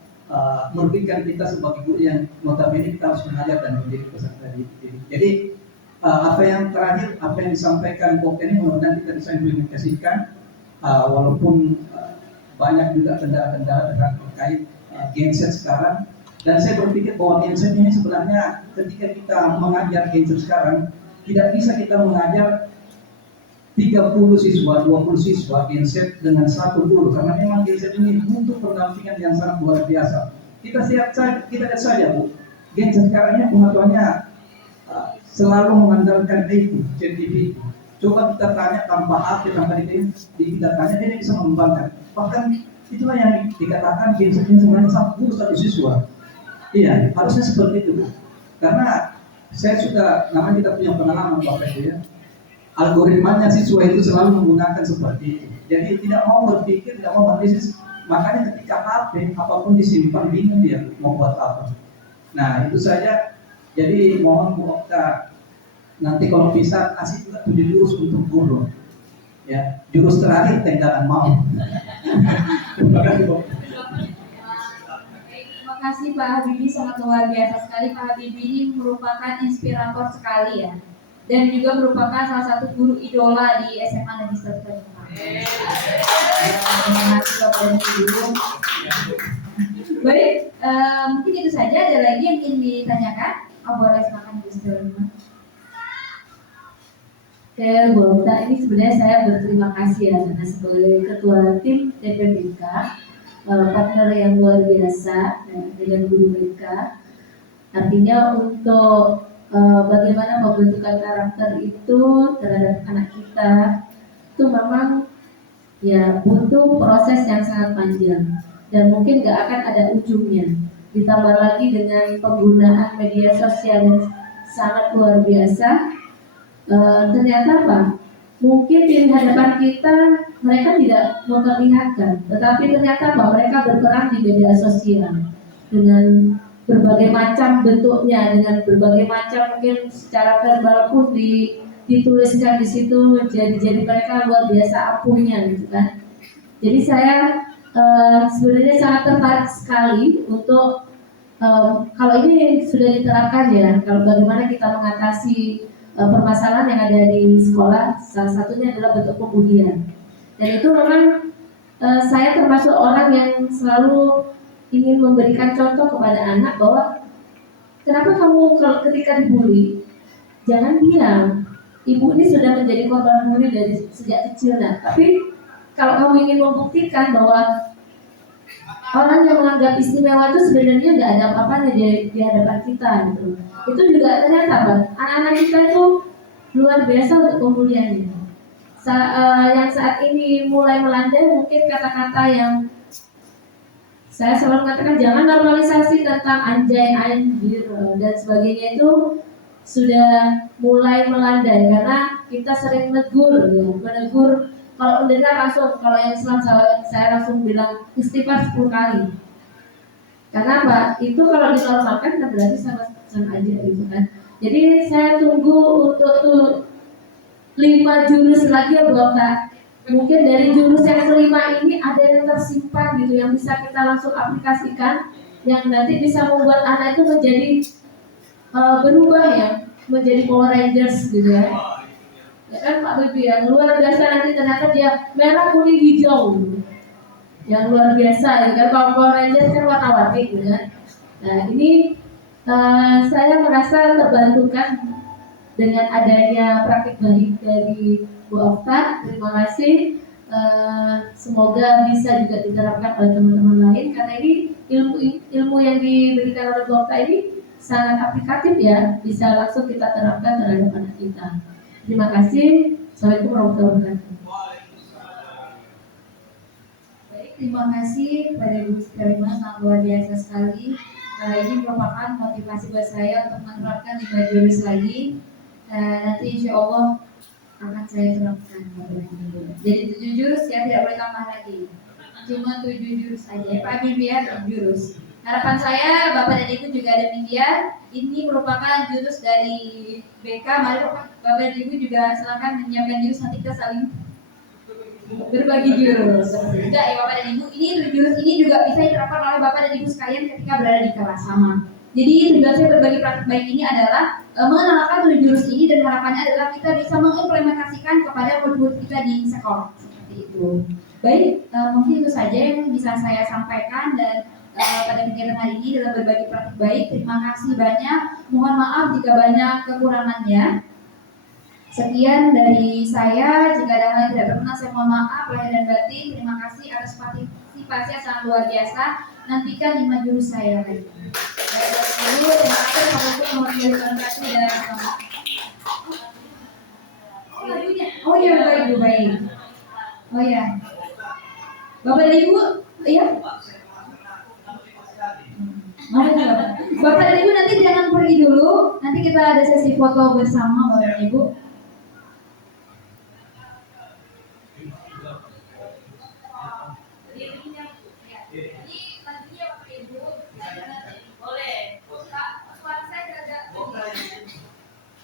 merugikan kita sebagai guru yang notabene kita harus mengajar dan menjadi peserta didik. Jadi apa yang terakhir, apa yang disampaikan Bob ini mudah-mudahan kita bisa implementasikan, walaupun banyak juga kendala-kendala terkait genset sekarang. Dan saya berpikir bahwa genset ini sebenarnya ketika kita mengajar genset sekarang, tidak bisa kita mengajar 30 siswa, 20 siswa genset dengan satu guru, karena memang genset ini butuh pendampingan yang sangat luar biasa. Kita lihat saja Bu, genset sekarang ini pengetahuannya selalu mengandalkan itu, ChatGPT. Coba kita tanya tanpa HP, tanpa kita tanya, dia bisa mengembangkan. Bahkan itulah yang dikatakan genset ini sebenarnya sangat guru satu siswa. Iya, harusnya seperti itu Bu. Karena saya sudah, namanya kita punya pengalaman Bapak Ibu ya, algoritmanya siswa itu selalu menggunakan seperti itu. Jadi tidak mau berpikir, tidak mau analisis. Makanya ketika HP apapun disimpan, bingung dia mau buat apa. Nah itu saja. Jadi mohon Bu Okta, nanti kalau bisa kasih juga 7 jurus untuk guru. Ya, jurus terakhir tinggalan mau. Terima kasih Bu. Terima kasih Pak Habibie, sangat luar biasa sekali. Pak Habibie ini merupakan inspirator sekali ya, dan juga merupakan salah satu guru idola di SMA Negeri 1 Tanjung. Terima kasih Bapak dan Ibu. Baik, mungkin itu saja. Ada lagi yang ingin ditanyakan? Oh, boleh, silakan Bu Siti. Oke, Bu Okta, ini sebenarnya saya berterima kasih ya karena sebagai ketua tim TPBK, partner yang luar biasa dengan guru mereka. Artinya untuk bagaimana pembentukan karakter itu terhadap anak kita itu memang ya butuh proses yang sangat panjang dan mungkin gak akan ada ujungnya. Ditambah lagi dengan penggunaan media sosial yang sangat luar biasa, ternyata apa? Mungkin di hadapan kita mereka tidak memperlihatkan, tetapi ternyata apa? Mereka berperan di media sosial dengan berbagai macam bentuknya, dengan berbagai macam mungkin secara verbal pun dituliskan di situ, jadi mereka luar biasa ampuhnya gitu kan. Jadi saya sebenarnya sangat tertarik sekali untuk kalau ini sudah diterapkan ya, kalau bagaimana kita mengatasi permasalahan yang ada di sekolah, salah satunya adalah bentuk pembulian. Dan itu memang saya termasuk orang yang selalu ingin memberikan contoh kepada anak bahwa kenapa kamu kalau ketika dibully jangan diam. Ibu ini sudah menjadi korban bully dari sejak kecil, nah. Tapi kalau kamu ingin membuktikan bahwa orang yang menganggap istimewa itu sebenarnya nggak ada apa-apanya di hadapan kita gitu. Itu juga ternyata anak-anak kita itu luar biasa untuk pembuliannya. Yang saat ini mulai melandai mungkin kata-kata yang saya selalu mengatakan jangan normalisasi tentang anjay, anjir dan sebagainya itu sudah mulai melandai karena kita sering menegur. Kalau mendengar langsung, kalau yang Islam saya langsung bilang istighfar 10 kali. Karena apa? Itu kalau dinormalkan kan berarti sama aja gitu kan. Jadi saya tunggu untuk tuh 5 jurus lagi ya Bu Okta. Mungkin dari jurus yang kelima ini ada yang tersimpan gitu yang bisa kita langsung aplikasikan, yang nanti bisa membuat anak itu menjadi berubah ya, menjadi Power Rangers gitu ya. Ya kan Pak Bibi yang luar biasa, nanti ternyata dia merah kuning hijau yang luar biasa gitu kan. Kalau Power Rangers kan warna-warni gitu kan. Nah ini saya merasa terbantukan dengan adanya praktik baik dari Bu Okta. Terima kasih. Semoga bisa juga diterapkan oleh teman-teman lain karena ini ilmu yang diberikan oleh Bu Okta ini sangat aplikatif ya, bisa langsung kita terapkan terhadap anak kita. Terima kasih. Assalamualaikum warahmatullahi wabarakatuh. Baik, terima kasih kepada Ibu Karimah, sangat luar biasa sekali. Ini merupakan motivasi buat saya untuk menerapkan 5 jurus lagi. Nanti insya Allah akan saya terapkan. Jadi 7 jurus ya, tidak boleh tambah lagi. Cuma 7 jurus aja. Pak Bibi ya, 7 jurus. Harapan saya Bapak dan Ibu juga demikian. Ini merupakan jurus dari BK. Mari Bapak dan Ibu juga silakan menyiapkan jurus, nanti kita saling berbagi jurus. Enggak ya Bapak dan Ibu, ini jurus ini juga bisa diterapkan oleh Bapak dan Ibu sekalian ketika berada di kelas sama. Jadi tujuan saya berbagi praktik baik ini adalah mengenalkan 7 jurus ini, dan harapannya adalah kita bisa mengimplementasikan kepada murid-murid kita di sekolah. Seperti itu. Baik, mungkin itu saja yang bisa saya sampaikan, dan pada kegiatan hari ini dalam berbagi praktik baik. Terima kasih banyak. Mohon maaf jika banyak kekurangannya. Sekian dari saya. Jika ada hal yang tidak berkenan, saya mohon maaf lahir dan batin. Terima kasih atas partisipasi yang sangat luar biasa. Nantikan 5 jurus saya lagi. Terima kasih. Assalamualaikum warahmatullahi wabarakatuh. Oh iya, baik. Oh ya, Bapak dan Ibu, ya. Bapak dan Ibu nanti jangan pergi dulu. Nanti kita ada sesi foto bersama Bapak dan Ibu.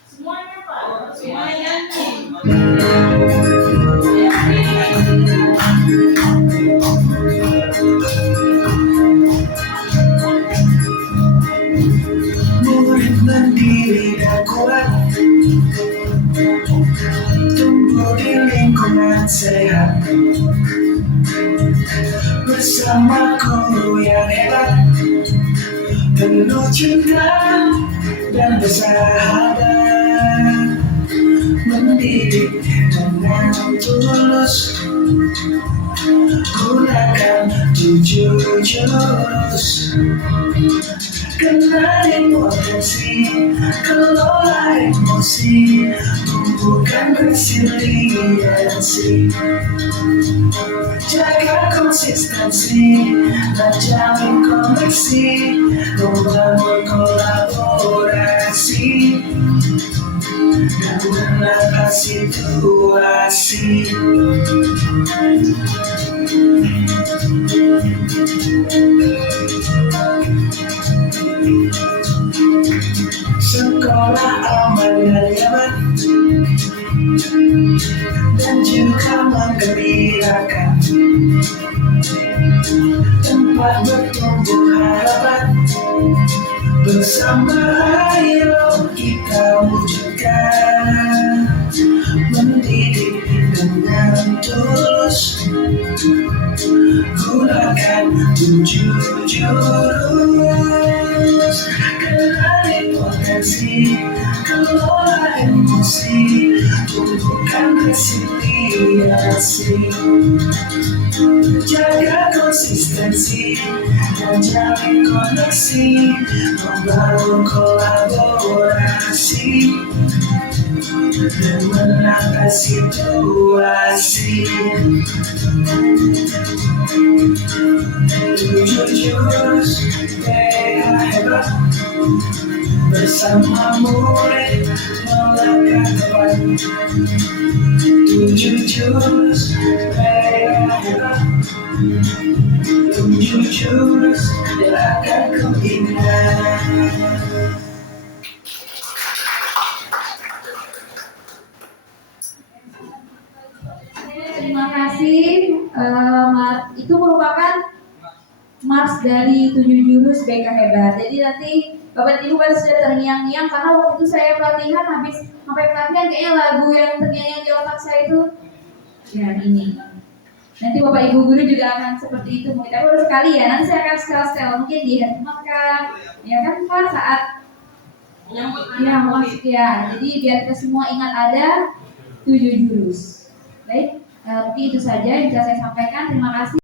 Semuanya Pak, semuanya. Murid mandiri dan kuat, tumbuh di lingkungan sehat, bersama guru yang hebat, penuh cinta dan bersahabat, mendidik dengan tulus, gunakan 7 jurus. Kenali potensi, kelola emosi, tumbuhkan resiliensi, jaga konsistensi, dan jalin koneksi, membangun kolaborasi, dan mengatasi situasi. Sekolah aman dan nyaman, dan juga menggembirakan, tempat bertumbuh harapan, bersama ayo kita wujudkan, mendidik dengan tulus, gunakan 7 jurus. Kenali potensi, kelola emosi, tumbuhkan resiliensi, jaga konsistensi, dan jalin koneksi, membangun kolaborasi, dan menatasi situasi. 7 jurus BK hebat, bersama murid melangkah depan. 7 jurus BK hebat, 7 jurus yang akan ku ingat. Terima kasih. Itu merupakan Mars dari 7 jurus BK hebat. Jadi nanti Bapak Ibu pasti sudah terngiang-ngiang, karena waktu itu saya pelatihan, habis sampai pelatihan kayaknya lagu yang terngiang di otak saya itu ya ini. Nanti Bapak Ibu guru juga akan seperti itu. Mungkin baru sekali ya. Nanti saya akan setel mungkin di hari makan, ya kan Pak, saat ya masuk ya. Jadi biar kita semua ingat ada 7 jurus. Baik, mungkin itu saja yang bisa saya sampaikan. Terima kasih.